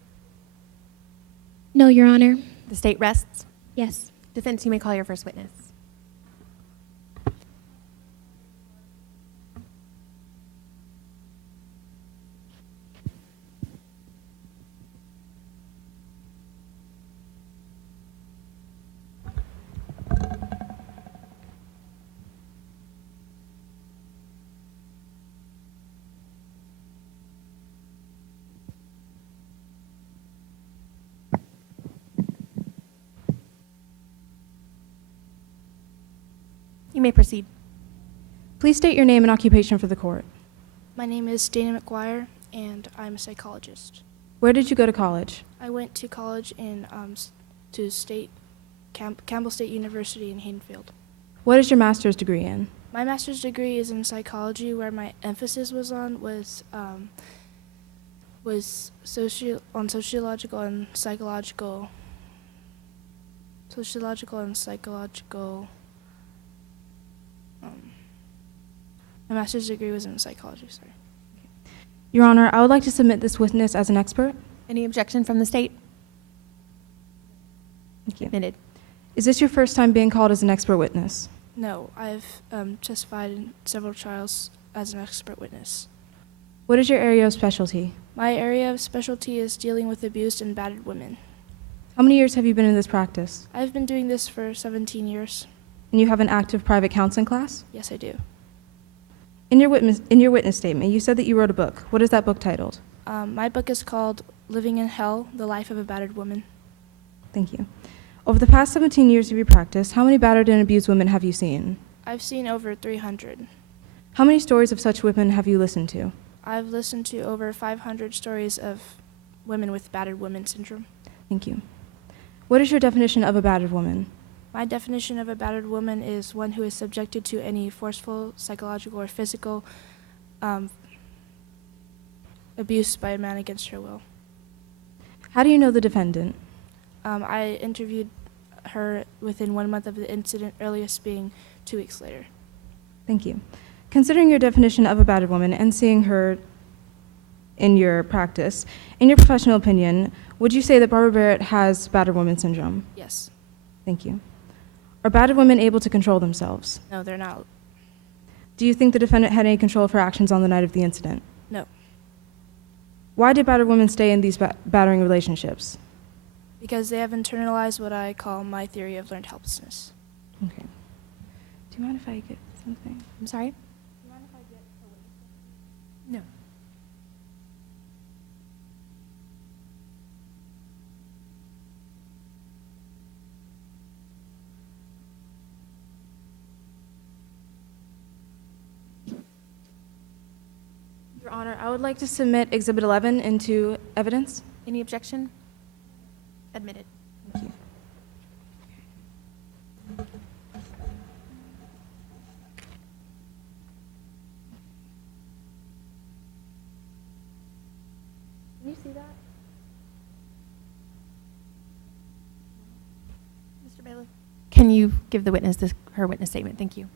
No, Your Honor. The state rests. Yes. Defense, you may call your first witness. You may proceed. Please state your name and occupation for the court. My name is Dana McGuire, and I'm a psychologist. Where did you go to college? I went to college in Campbell State University in Hadenfield. What is your master's degree in? My master's degree is in psychology, where my emphasis was sociological and psychological. My master's degree was in psychology, sorry. Your Honor, I would like to submit this witness as an expert. Any objection from the state? Thank you. Admitted. Is this your first time being called as an expert witness? No, I've testified in several trials as an expert witness. What is your area of specialty? My area of specialty is dealing with abused and battered women. How many years have you been in this practice? I've been doing this for 17 years. And you have an active private counseling class? Yes, I do. In your witness statement, you said that you wrote a book. What is that book titled? My book is called Living in Hell, The Life of a Battered Woman. Thank you. Over the past 17 years of your practice, how many battered and abused women have you seen? I've seen over 300. How many stories of such women have you listened to? I've listened to over 500 stories of women with battered women syndrome. Thank you. What is your definition of a battered woman? My definition of a battered woman is one who is subjected to any forceful, psychological, or physical abuse by a man against her will. How do you know the defendant? I interviewed her within 1 month of the incident, earliest being 2 weeks later. Thank you. Considering your definition of a battered woman and seeing her in your practice, in your professional opinion, would you say that Barbara Barrett has battered woman syndrome? Yes. Thank you. Are battered women able to control themselves? No, they're not. Do you think the defendant had any control of her actions on the night of the incident? No. Why did battered women stay in these battering relationships? Because they have internalized what I call my theory of learned helplessness. Okay. Do you mind if I get something? I'm sorry? Do you mind if I get a No. Your Honor, I would like to submit Exhibit 11 into evidence. Any objection? Admitted. Thank you. Can you see that? Mr. Bailiff? Can you give the witness her witness statement? Thank you.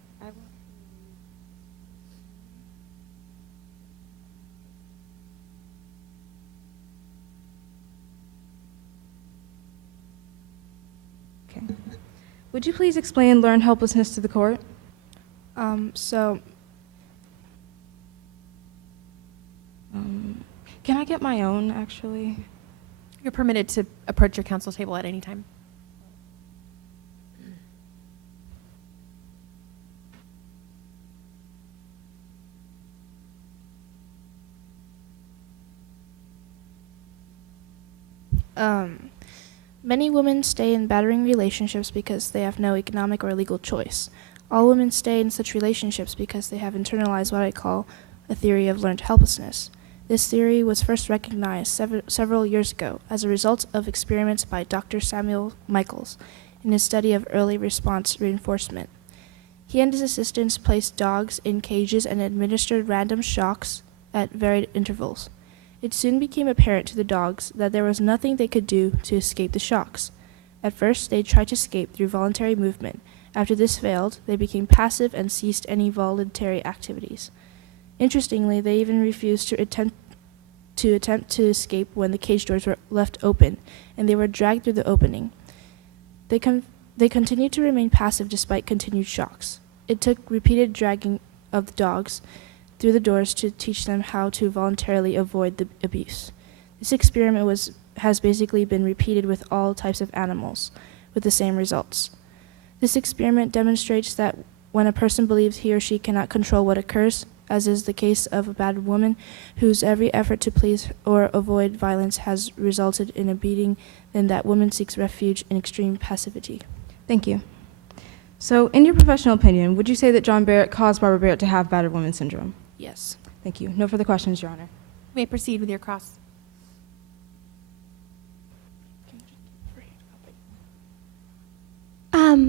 Okay. Would you please explain learned helplessness to the court? Can I get my own, actually? You're permitted to approach your counsel table at any time. Many women stay in battering relationships because they have no economic or legal choice. All women stay in such relationships because they have internalized what I call a theory of learned helplessness. This theory was first recognized several years ago as a result of experiments by Dr. Samuel Michaels in his study of early response reinforcement. He and his assistants placed dogs in cages and administered random shocks at varied intervals. It soon became apparent to the dogs that there was nothing they could do to escape the shocks. At first, they tried to escape through voluntary movement. After this failed, they became passive and ceased any voluntary activities. Interestingly, they even refused to attempt to escape when the cage doors were left open, and they were dragged through the opening. They continued to remain passive despite continued shocks. It took repeated dragging of the dogs through the doors to teach them how to voluntarily avoid the abuse. This experiment has basically been repeated with all types of animals, with the same results. This experiment demonstrates that when a person believes he or she cannot control what occurs, as is the case of a battered woman whose every effort to please or avoid violence has resulted in a beating, then that woman seeks refuge in extreme passivity. Thank you. So, in your professional opinion, would you say that John Barrett caused Barbara Barrett to have battered woman syndrome? Yes. Thank you. No further questions, Your Honor. You may proceed with your cross.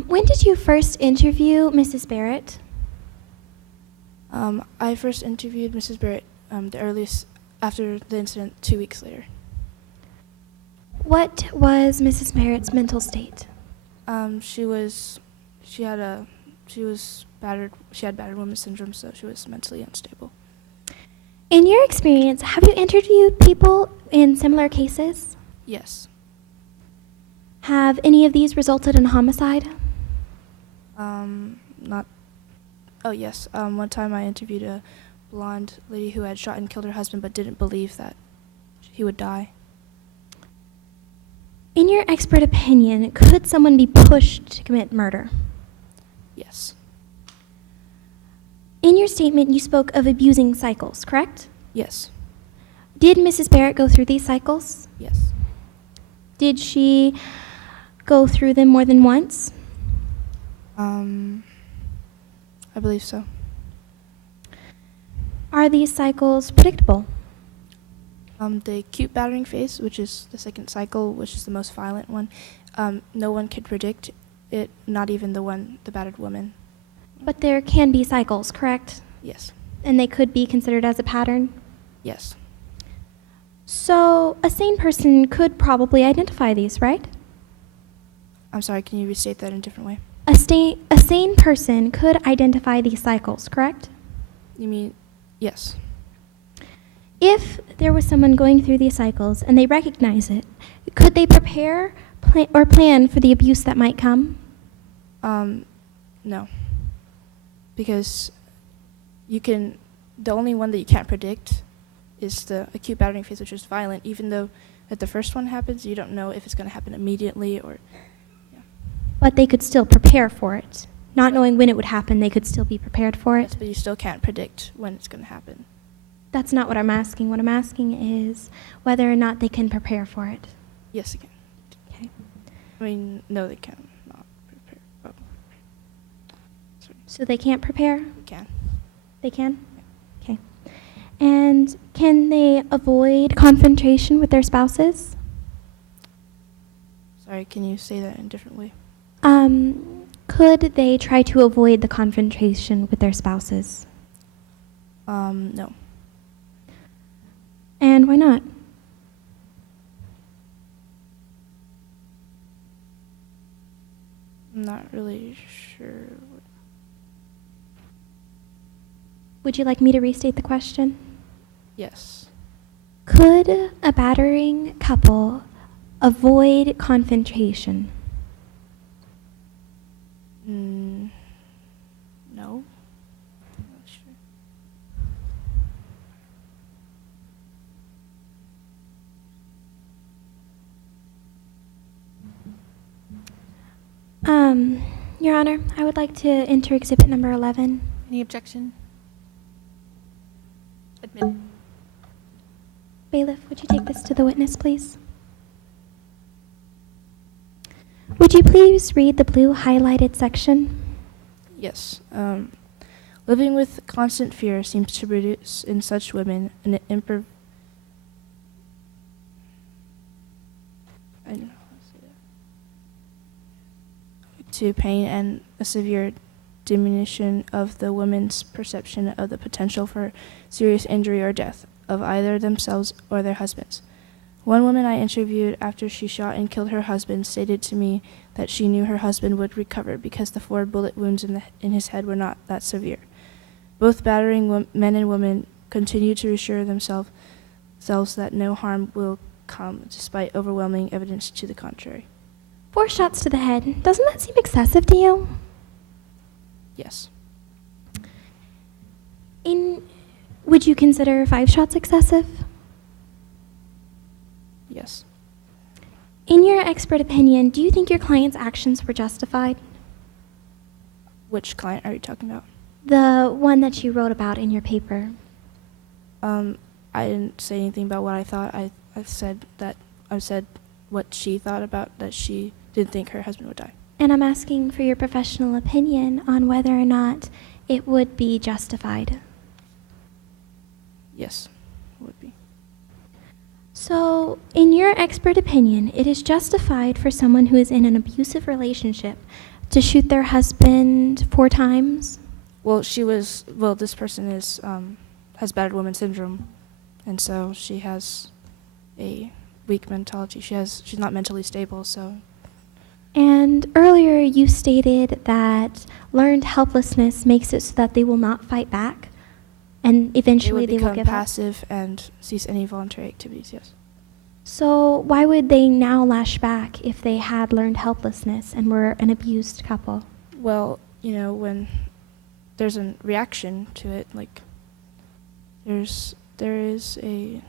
When did you first interview Mrs. Barrett? I first interviewed Mrs. Barrett the earliest after the incident 2 weeks later. What was Mrs. Barrett's mental state? She had battered woman syndrome, so she was mentally unstable. In your experience, have you interviewed people in similar cases? Yes. Have any of these resulted in homicide? Yes. One time I interviewed a blonde lady who had shot and killed her husband but didn't believe that he would die. In your expert opinion, could someone be pushed to commit murder? Yes. In your statement, you spoke of abusing cycles, correct? Yes. Did Mrs. Barrett go through these cycles? Yes. Did she go through them more than once? I believe so. Are these cycles predictable? The acute battering phase, which is the second cycle, which is the most violent one, no one could predict it, not even the battered woman. But there can be cycles, correct? Yes. And they could be considered as a pattern? Yes. So a sane person could probably identify these, right? I'm sorry, can you restate that in a different way? A sane person could identify these cycles, correct? You mean, yes. If there was someone going through these cycles and they recognize it, could they prepare or plan for the abuse that might come? No. Because the only one that you can't predict is the acute battering phase, which is violent. Even though if the first one happens, you don't know if it's going to happen immediately or... But they could still prepare for it. Not knowing when it would happen, they could still be prepared for it. Yes, but you still can't predict when it's going to happen. That's not what I'm asking. What I'm asking is whether or not they can prepare for it. Yes, they can. Okay. I mean, no, they can not prepare. Oh. Sorry. So they can't prepare? They can. They can? Okay. And can they avoid confrontation with their spouses? Sorry, can you say that in a different way? Could they try to avoid the confrontation with their spouses? No. And why not? I'm not really sure. Would you like me to restate the question? Yes. Could a battering couple avoid confrontation? No. I'm not sure. Your Honor, I would like to enter exhibit number 11. Any objection? Admit. Bailiff, would you take this to the witness, please? Would you please read the blue highlighted section? Yes. Living with constant fear seems to produce in such women an I don't know how to say that. To pain and a severe diminution of the woman's perception of the potential for serious injury or death of either themselves or their husbands. One woman I interviewed after she shot and killed her husband stated to me that she knew her husband would recover because the 4 bullet wounds in his head were not that severe. Both battering men and women continue to reassure themselves that no harm will come, despite overwhelming evidence to the contrary. 4 shots to the head. Doesn't that seem excessive to you? Yes. Would you consider 5 shots excessive? Yes. In your expert opinion, do you think your client's actions were justified? Which client are you talking about? The one that you wrote about in your paper. I didn't say anything about what I thought. I said what she thought about that she didn't think her husband would die. And I'm asking for your professional opinion on whether or not it would be justified. Yes, it would be. So, in your expert opinion, it is justified for someone who is in an abusive relationship to shoot their husband 4 times? Well, this person has battered woman syndrome, and so she has a weak mentality. She's not mentally stable, so. And earlier you stated that learned helplessness makes it so that they will not fight back, and eventually they will become give up. passive and cease any voluntary activities, yes. So why would they now lash back if they had learned helplessness and were an abused couple? Well, when there's a reaction to it, like there is a.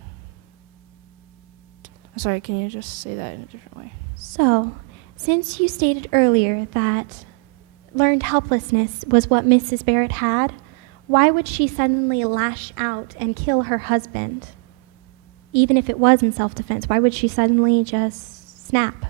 Sorry, can you just say that in a different way? So, since you stated earlier that learned helplessness was what Mrs. Barrett had, why would she suddenly lash out and kill her husband? Even if it was in self-defense, why would she suddenly just snap?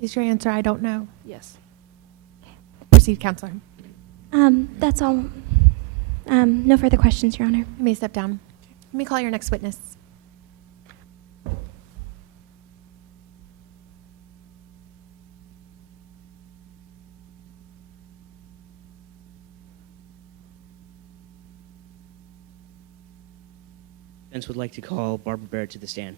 Is your answer, I don't know? Yes. Proceed, counselor. That's all. No further questions, Your Honor. You may step down. Let me call your next witness. Defense would like to call Barbara Barrett to the stand.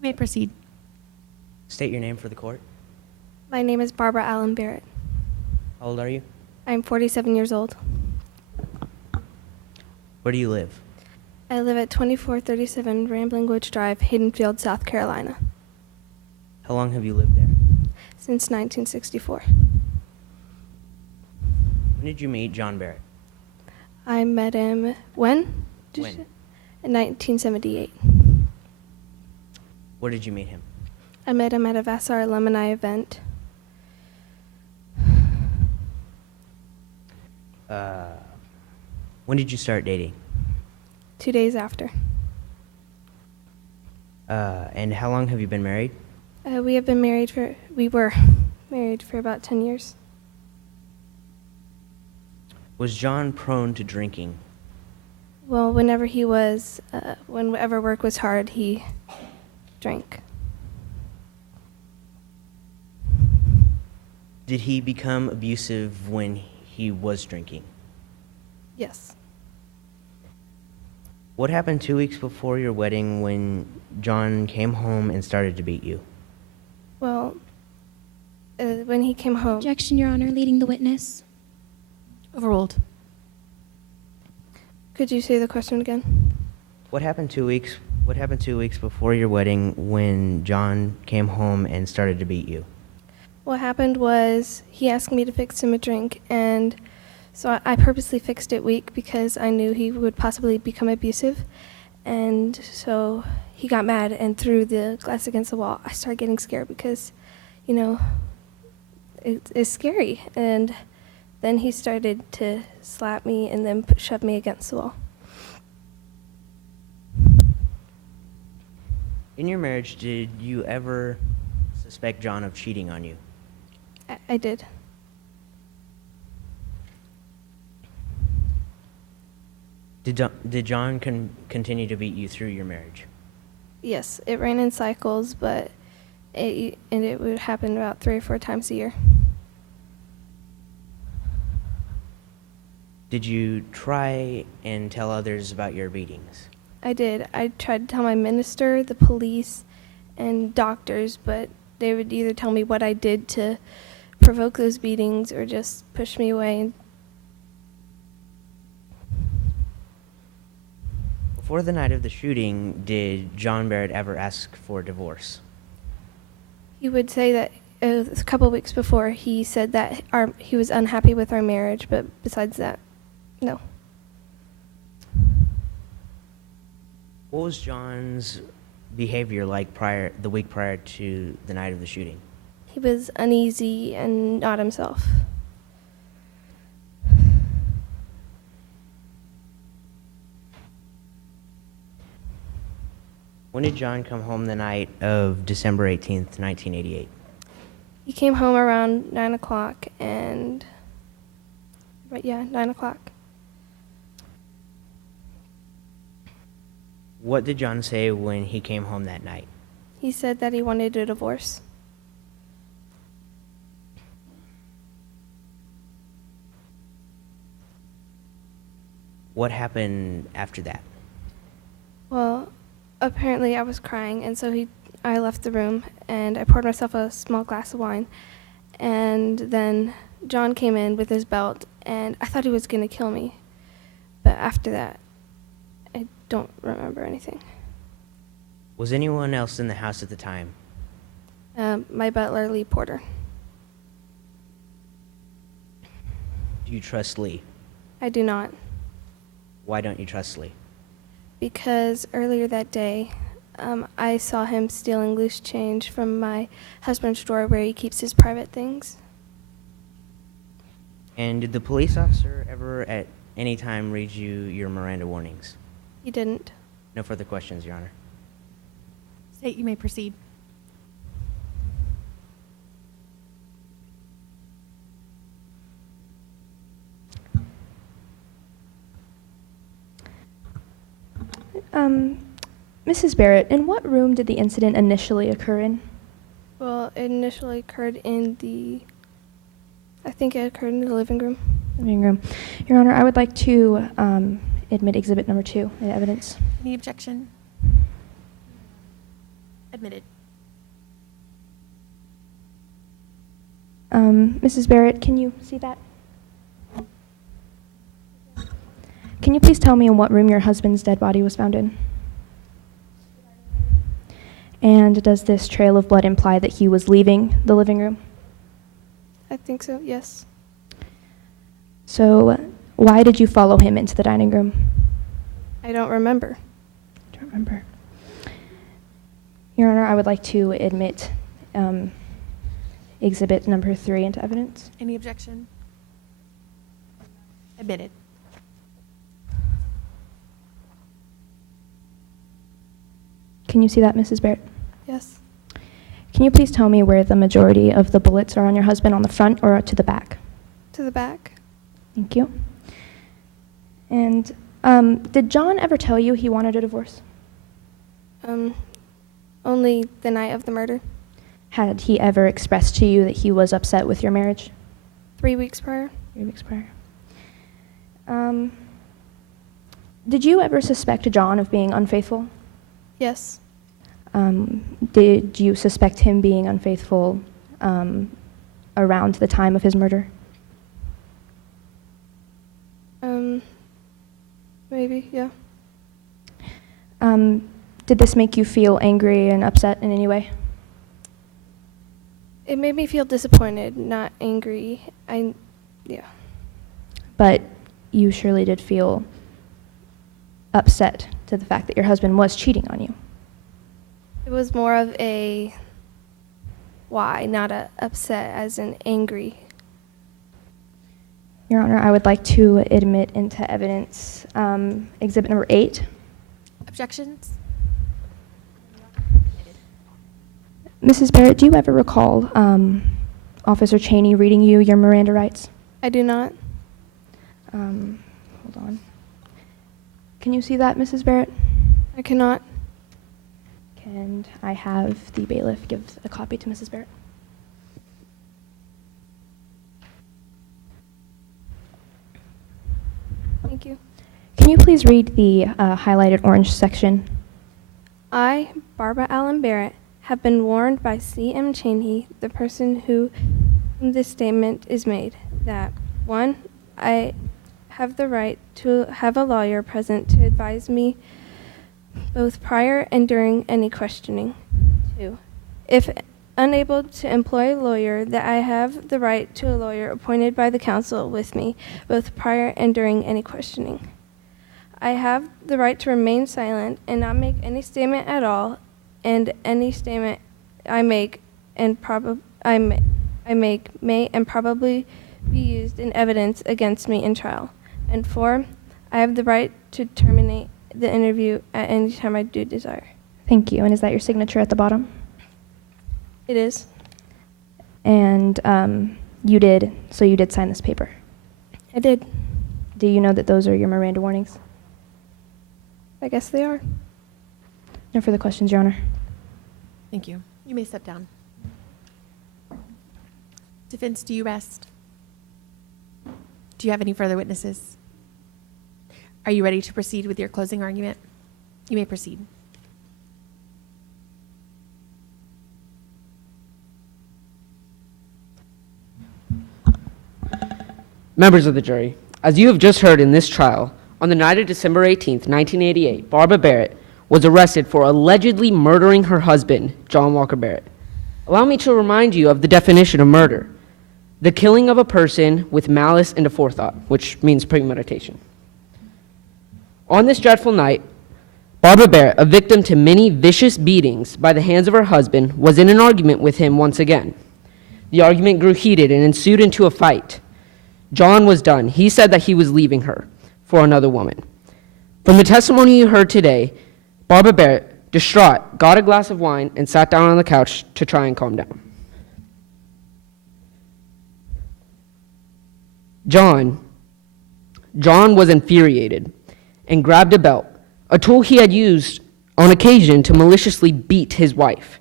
You may proceed. State your name for the court. My name is Barbara Allen Barrett. How old are you? I'm 47 years old. Where do you live? I live at 2437 Rambling Woods Drive, Haydenfield, South Carolina, How long have you lived there? since 1964. When did you meet John Barrett? I met him when? When? In 1978. Where did you meet him? I met him at a Vassar alumni event. When did you start dating? 2 days after. And how long have you been married? We were married for about 10 years. Was John prone to drinking? Well, whenever work was hard, he drank. Did he become abusive when he was drinking? Yes. What happened 2 weeks before your wedding when John came home and started to beat you? Well, when he came home. Objection, Your Honor. Leading the witness. Overruled. Could you say the question again? What happened 2 weeks What happened 2 weeks before your wedding when John came home and started to beat you? What happened was he asked me to fix him a drink, and so I purposely fixed it weak because I knew he would possibly become abusive. And so he got mad and threw the glass against the wall. I started getting scared because, you know, it's scary. And then he started to slap me and then shove me against the wall. In your marriage, did you ever suspect John of cheating on you? I did. Did John continue to beat you through your marriage? Yes, it ran in cycles, but it would happen about 3 or 4 times a year. Did you try and tell others about your beatings? I did. I tried to tell my minister, the police, and doctors, but they would either tell me what I did to provoke those beatings or just push me away. Before the night of the shooting, did John Barrett ever ask for a divorce? He would say that a couple of weeks before, he said that he was unhappy with our marriage, but besides that, no. What was John's behavior like the week prior to the night of the shooting? He was uneasy and not himself. When did John come home the night of December 18th, 1988? He came home around 9 o'clock 9 o'clock. What did John say when he came home that night? He said that he wanted a divorce. What happened after that? Well, apparently I was crying, and so I left the room, and I poured myself a small glass of wine, and then John came in with his belt, and I thought he was going to kill me. But after that, I don't remember anything. Was anyone else in the house at the time? My butler, Lee Porter. Do you trust Lee? I do not, Why don't you trust Lee? because earlier that day, I saw him stealing loose change from my husband's drawer where he keeps his private things. And did the police officer ever at any time read you your Miranda warnings? He didn't. No further questions, Your Honor. State, you may proceed. Mrs. Barrett, in what room did the incident initially occur in? Well, it initially occurred I think it occurred in the living room. Living room. Your Honor, I would like to admit exhibit number 2 in evidence. Any objection? Admitted. Mrs. Barrett, can you see that? Can you please tell me in what room your husband's dead body was found in? And does this trail of blood imply that he was leaving the living room? I think so, yes. So why did you follow him into the dining room? I don't remember. Don't remember. Your Honor, I would like to admit exhibit number 3 into evidence. Any objection? Admitted. Can you see that, Mrs. Barrett? Yes. Can you please tell me where the majority of the bullets are on your husband, on the front or to the back? To the back. Thank you. And did John ever tell you he wanted a divorce? Only the night of the murder. Had he ever expressed to you that he was upset with your marriage? 3 weeks prior. 3 weeks prior. Did you ever suspect John of being unfaithful? Yes. Did you suspect him being unfaithful around the time of his murder? Maybe, yeah. Did this make you feel angry and upset in any way? It made me feel disappointed, not angry. Yeah. But you surely did feel upset to the fact that your husband was cheating on you. It was more of a why, not a upset as in angry. Your Honor, I would like to admit into evidence exhibit number 8. Objections? Mrs. Barrett, do you ever recall Officer Cheney reading you your Miranda rights? I do not. Hold on. Can you see that, Mrs. Barrett? I cannot. Can I have the bailiff give a copy to Mrs. Barrett? Thank you. Can you please read the highlighted orange section? I, Barbara Allen Barrett, have been warned by C.M. Cheney, the person whom this statement is made, that 1. I have the right to have a lawyer present to advise me both prior and during any questioning. 2. If unable to employ a lawyer, that I have the right to a lawyer appointed by the council with me, both prior and during any questioning. I have the right to remain silent and not make any statement at all, and any statement I make may and probably be used in evidence against me in trial. And 4, I have the right to terminate the interview at any time I do desire. Thank you. And is that your signature at the bottom? It is. And you did sign this paper? I did. Do you know that those are your Miranda warnings? I guess they are. No further questions, Your Honor. Thank you. You may step down. Defense, do you rest? Do you have any further witnesses? Are you ready to proceed with your closing argument? You may proceed. Members of the jury, as you have just heard in this trial, on the night of December 18th, 1988, Barbara Barrett was arrested for allegedly murdering her husband, John Walker Barrett. Allow me to remind you of the definition of murder: the killing of a person with malice and aforethought, which means premeditation. On this dreadful night, Barbara Barrett, a victim to many vicious beatings by the hands of her husband, was in an argument with him once again. The argument grew heated and ensued into a fight. John was done. He said that he was leaving her for another woman. From the testimony you heard today, Barbara Barrett, distraught, got a glass of wine and sat down on the couch to try and calm down. John was infuriated and grabbed a belt, a tool he had used on occasion to maliciously beat his wife,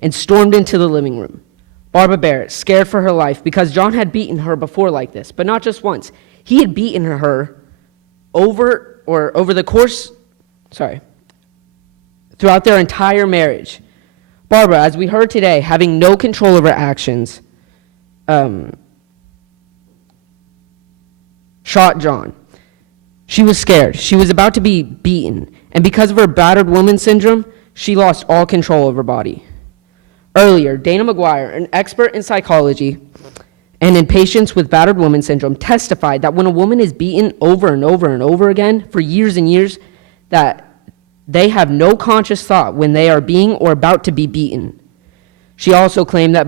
and stormed into the living room. Barbara Barrett, scared for her life because John had beaten her before like this, but not just once. He had beaten her throughout their entire marriage. Barbara, as we heard today, having no control over actions, shot John. She was scared. She was about to be beaten, and because of her battered woman syndrome, she lost all control of her body. Earlier, Dana McGuire, an expert in psychology and in patients with battered woman syndrome, testified that when a woman is beaten over and over and over again for years and years, that they have no conscious thought when they are being or about to be beaten. She also claimed that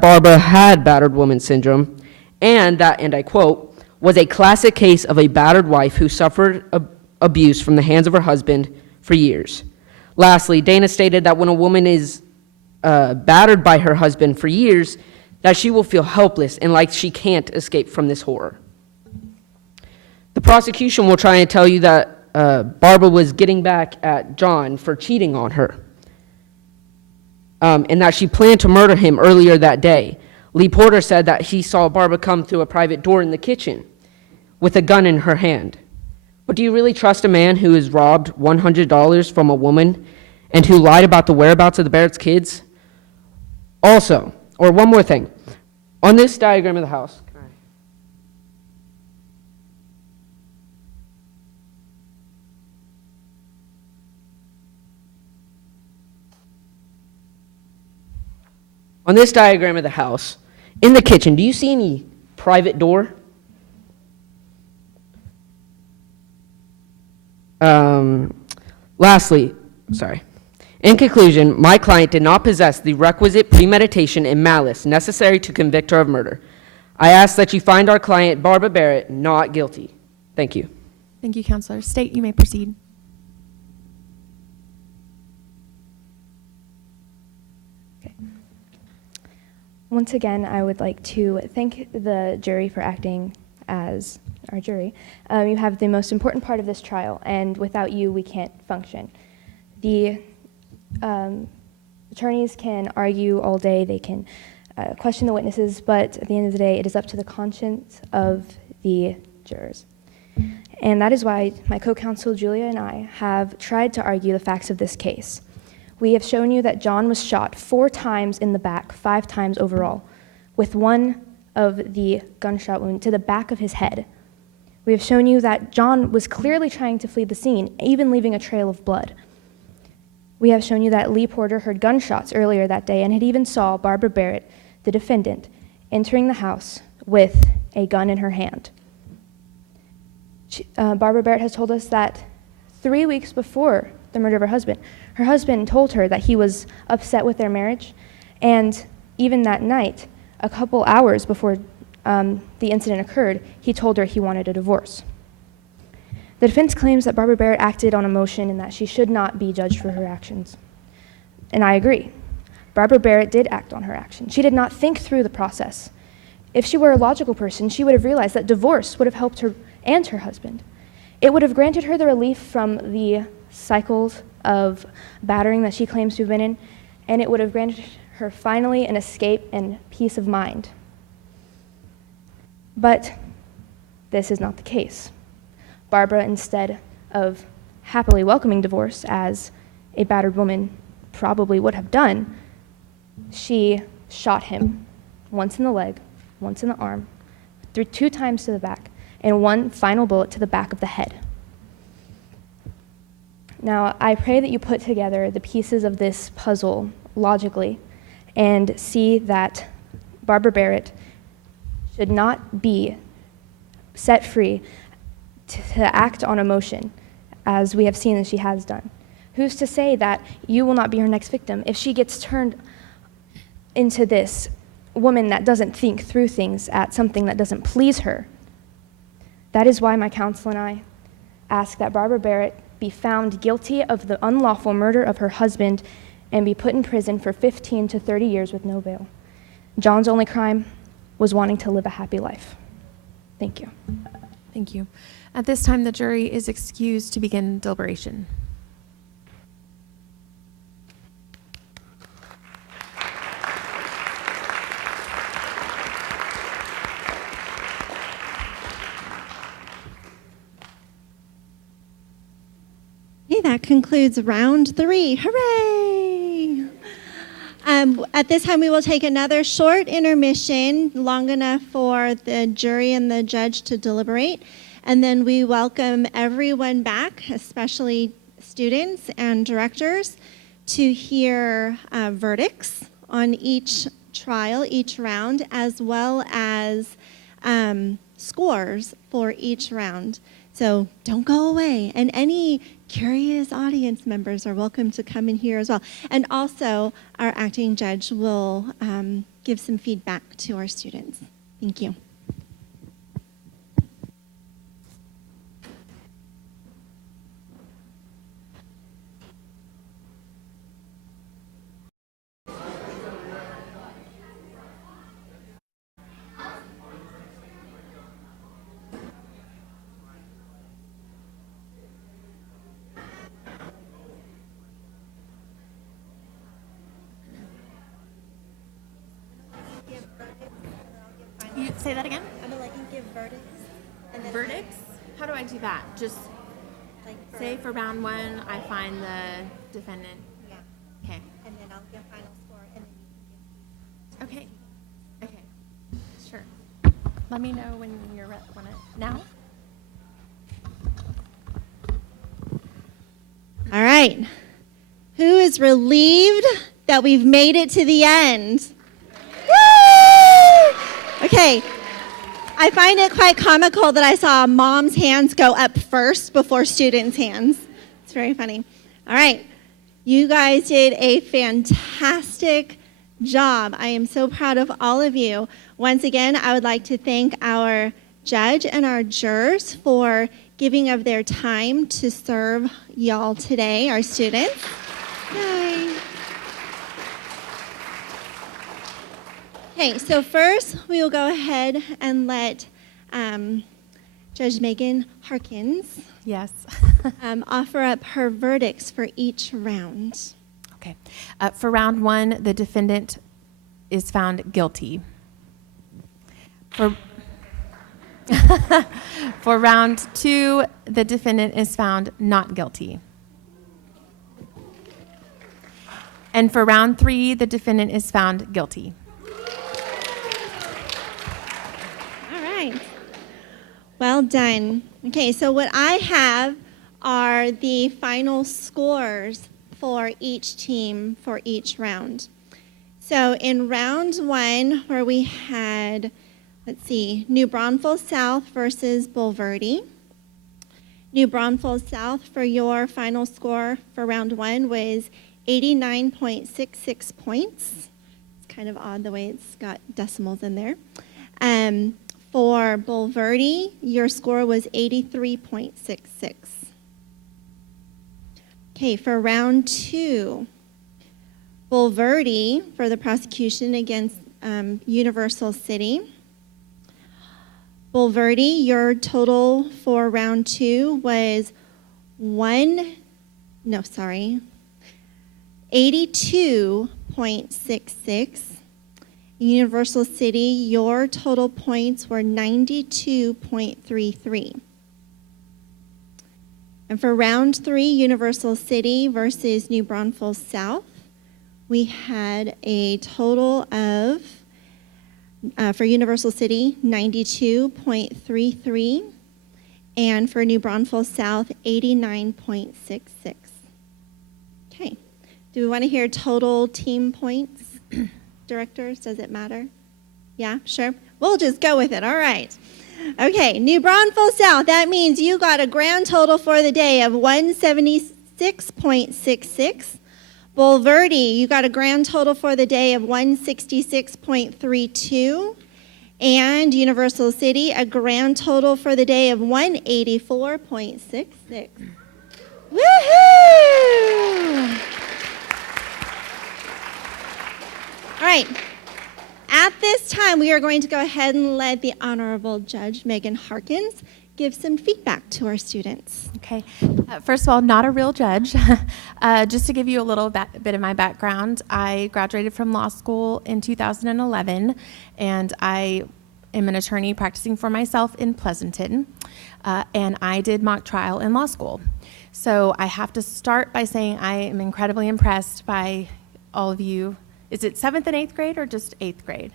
Barbara had battered woman syndrome and that, and I quote, was a classic case of a battered wife who suffered abuse from the hands of her husband for years. Lastly, Dana stated that when a woman is battered by her husband for years, that she will feel helpless and like she can't escape from this horror. The prosecution will try and tell you that Barbara was getting back at John for cheating on her, and that she planned to murder him earlier that day. Lee Porter said that he saw Barbara come through a private door in the kitchen with a gun in her hand. But do you really trust a man who has robbed $100 from a woman and who lied about the whereabouts of the Barrett's kids? Also, or one more thing, on this diagram of the house, On this diagram of the house, in the kitchen, do you see any private door? Lastly, in conclusion, my client did not possess the requisite premeditation and malice necessary to convict her of murder. I ask that you find our client, Barbara Barrett, not guilty. Thank you. Thank you, Counselor. State, you may proceed. Once again, I would like to thank the jury for acting as our jury. You have the most important part of this trial, and without you, we can't function. The attorneys can argue all day, they can question the witnesses, but at the end of the day, it is up to the conscience of the jurors. And that is why my co-counsel Julia and I have tried to argue the facts of this case. We have shown you that John was shot 4 times in the back, 5 times overall, with one of the gunshot wound to the back of his head. We have shown you that John was clearly trying to flee the scene, even leaving a trail of blood. We have shown you that Lee Porter heard gunshots earlier that day and had even saw Barbara Barrett, the defendant, entering the house with a gun in her hand. Barbara Barrett has told us that 3 weeks before the murder of her husband told her that he was upset with their marriage, and even that night, a couple hours before the incident occurred, he told her he wanted a divorce. The defense claims that Barbara Barrett acted on emotion and that she should not be judged for her actions. And I agree. Barbara Barrett did act on her actions. She did not think through the process. If she were a logical person, she would have realized that divorce would have helped her and her husband. It would have granted her the relief from the cycles of battering that she claims to have been in, and it would have granted her finally an escape and peace of mind. But this is not the case. Barbara, instead of happily welcoming divorce as a battered woman probably would have done, she shot him once in the leg, once in the arm, 2 times to the back, and 1 final bullet to the back of the head. Now, I pray that you put together the pieces of this puzzle logically and see that Barbara Barrett should not be set free to act on emotion, as we have seen that she has done. Who's to say that you will not be her next victim if she gets turned into this woman that doesn't think through things at something that doesn't please her? That is why my counsel and I ask that Barbara Barrett be found guilty of the unlawful murder of her husband and be put in prison for 15 to 30 years with no bail. John's only crime was wanting to live a happy life. Thank you. Thank you. At this time, the jury is excused to begin deliberation. Okay, that concludes round 3. Hooray! At this time, we will take another short intermission, long enough for the jury and the judge to deliberate. And then we welcome everyone back, especially students and directors, to hear verdicts on each trial, each round, as well as scores for each round. So don't go away. And any curious audience members are welcome to come in here as well. And also, our acting judge will give some feedback to our students. Thank you. You say that again? I'm going to let you give verdicts. And then Verdicts? How do I do that? Just say for round 1, I find the defendant. Yeah. Okay. And then I'll give final score, and then you can give. Okay. Okay. Sure. Let me know when you're ready. Now? All right. Who is relieved that we've made it to the end? Okay. I find it quite comical that I saw mom's hands go up first before students' hands. It's very funny. All right. You guys did a fantastic job. I am so proud of all of you. Once again, I would like to thank our judge and our jurors for giving of their time to serve y'all today, our students. Yay. Okay, so first we will go ahead and let Judge Megan Harkins Yes. offer up her verdicts for each round. Okay. For round one, the defendant is found guilty. For round two, the defendant is found not guilty. And for round three, the defendant is found guilty. All right. Well done. Okay, so what I have are the final scores for each team for each round. So in round one, where we had, let's see, New Braunfels South versus Bulverde. New Braunfels South, for your final score for round one, was 89.66 points. It's kind of odd the way it's got decimals in there. For Bulverde, your score was 83.66. Okay, for round two, Bulverde, for the prosecution against Universal City. Bulverde, your total for round two was 82.66. Universal City, your total points were 92.33. And for round three, Universal City versus New Braunfels South, we had a total of, for Universal City, 92.33, and for New Braunfels South, 89.66. Okay. Do we want to hear total team points? Directors, does it matter? Yeah, sure. We'll just go with it. All right. Okay, New Braunfels South, that means you got a grand total for the day of 176.66. Bulverde, you got a grand total for the day of 166.32. And Universal City, a grand total for the day of 184.66. Woohoo! All right. At this time, we are going to go ahead and let the Honorable Judge Megan Harkins give some feedback to our students. Okay. First of all, not a real judge. Just to give you a little bit of my background, I graduated from law school in 2011, and I am an attorney practicing for myself in Pleasanton, and I did mock trial in law school. So I have to start by saying I am incredibly impressed by all of you. Is it 7th and 8th grade or just 8th grade?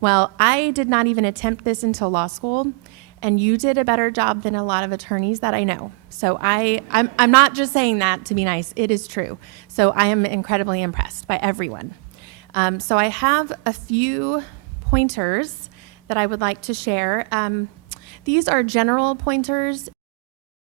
Well, I did not even attempt this until law school, and you did a better job than a lot of attorneys that I know. So I'm not just saying that to be nice. It is true. So I am incredibly impressed by everyone. So I have a few pointers that I would like to share. These are general pointers.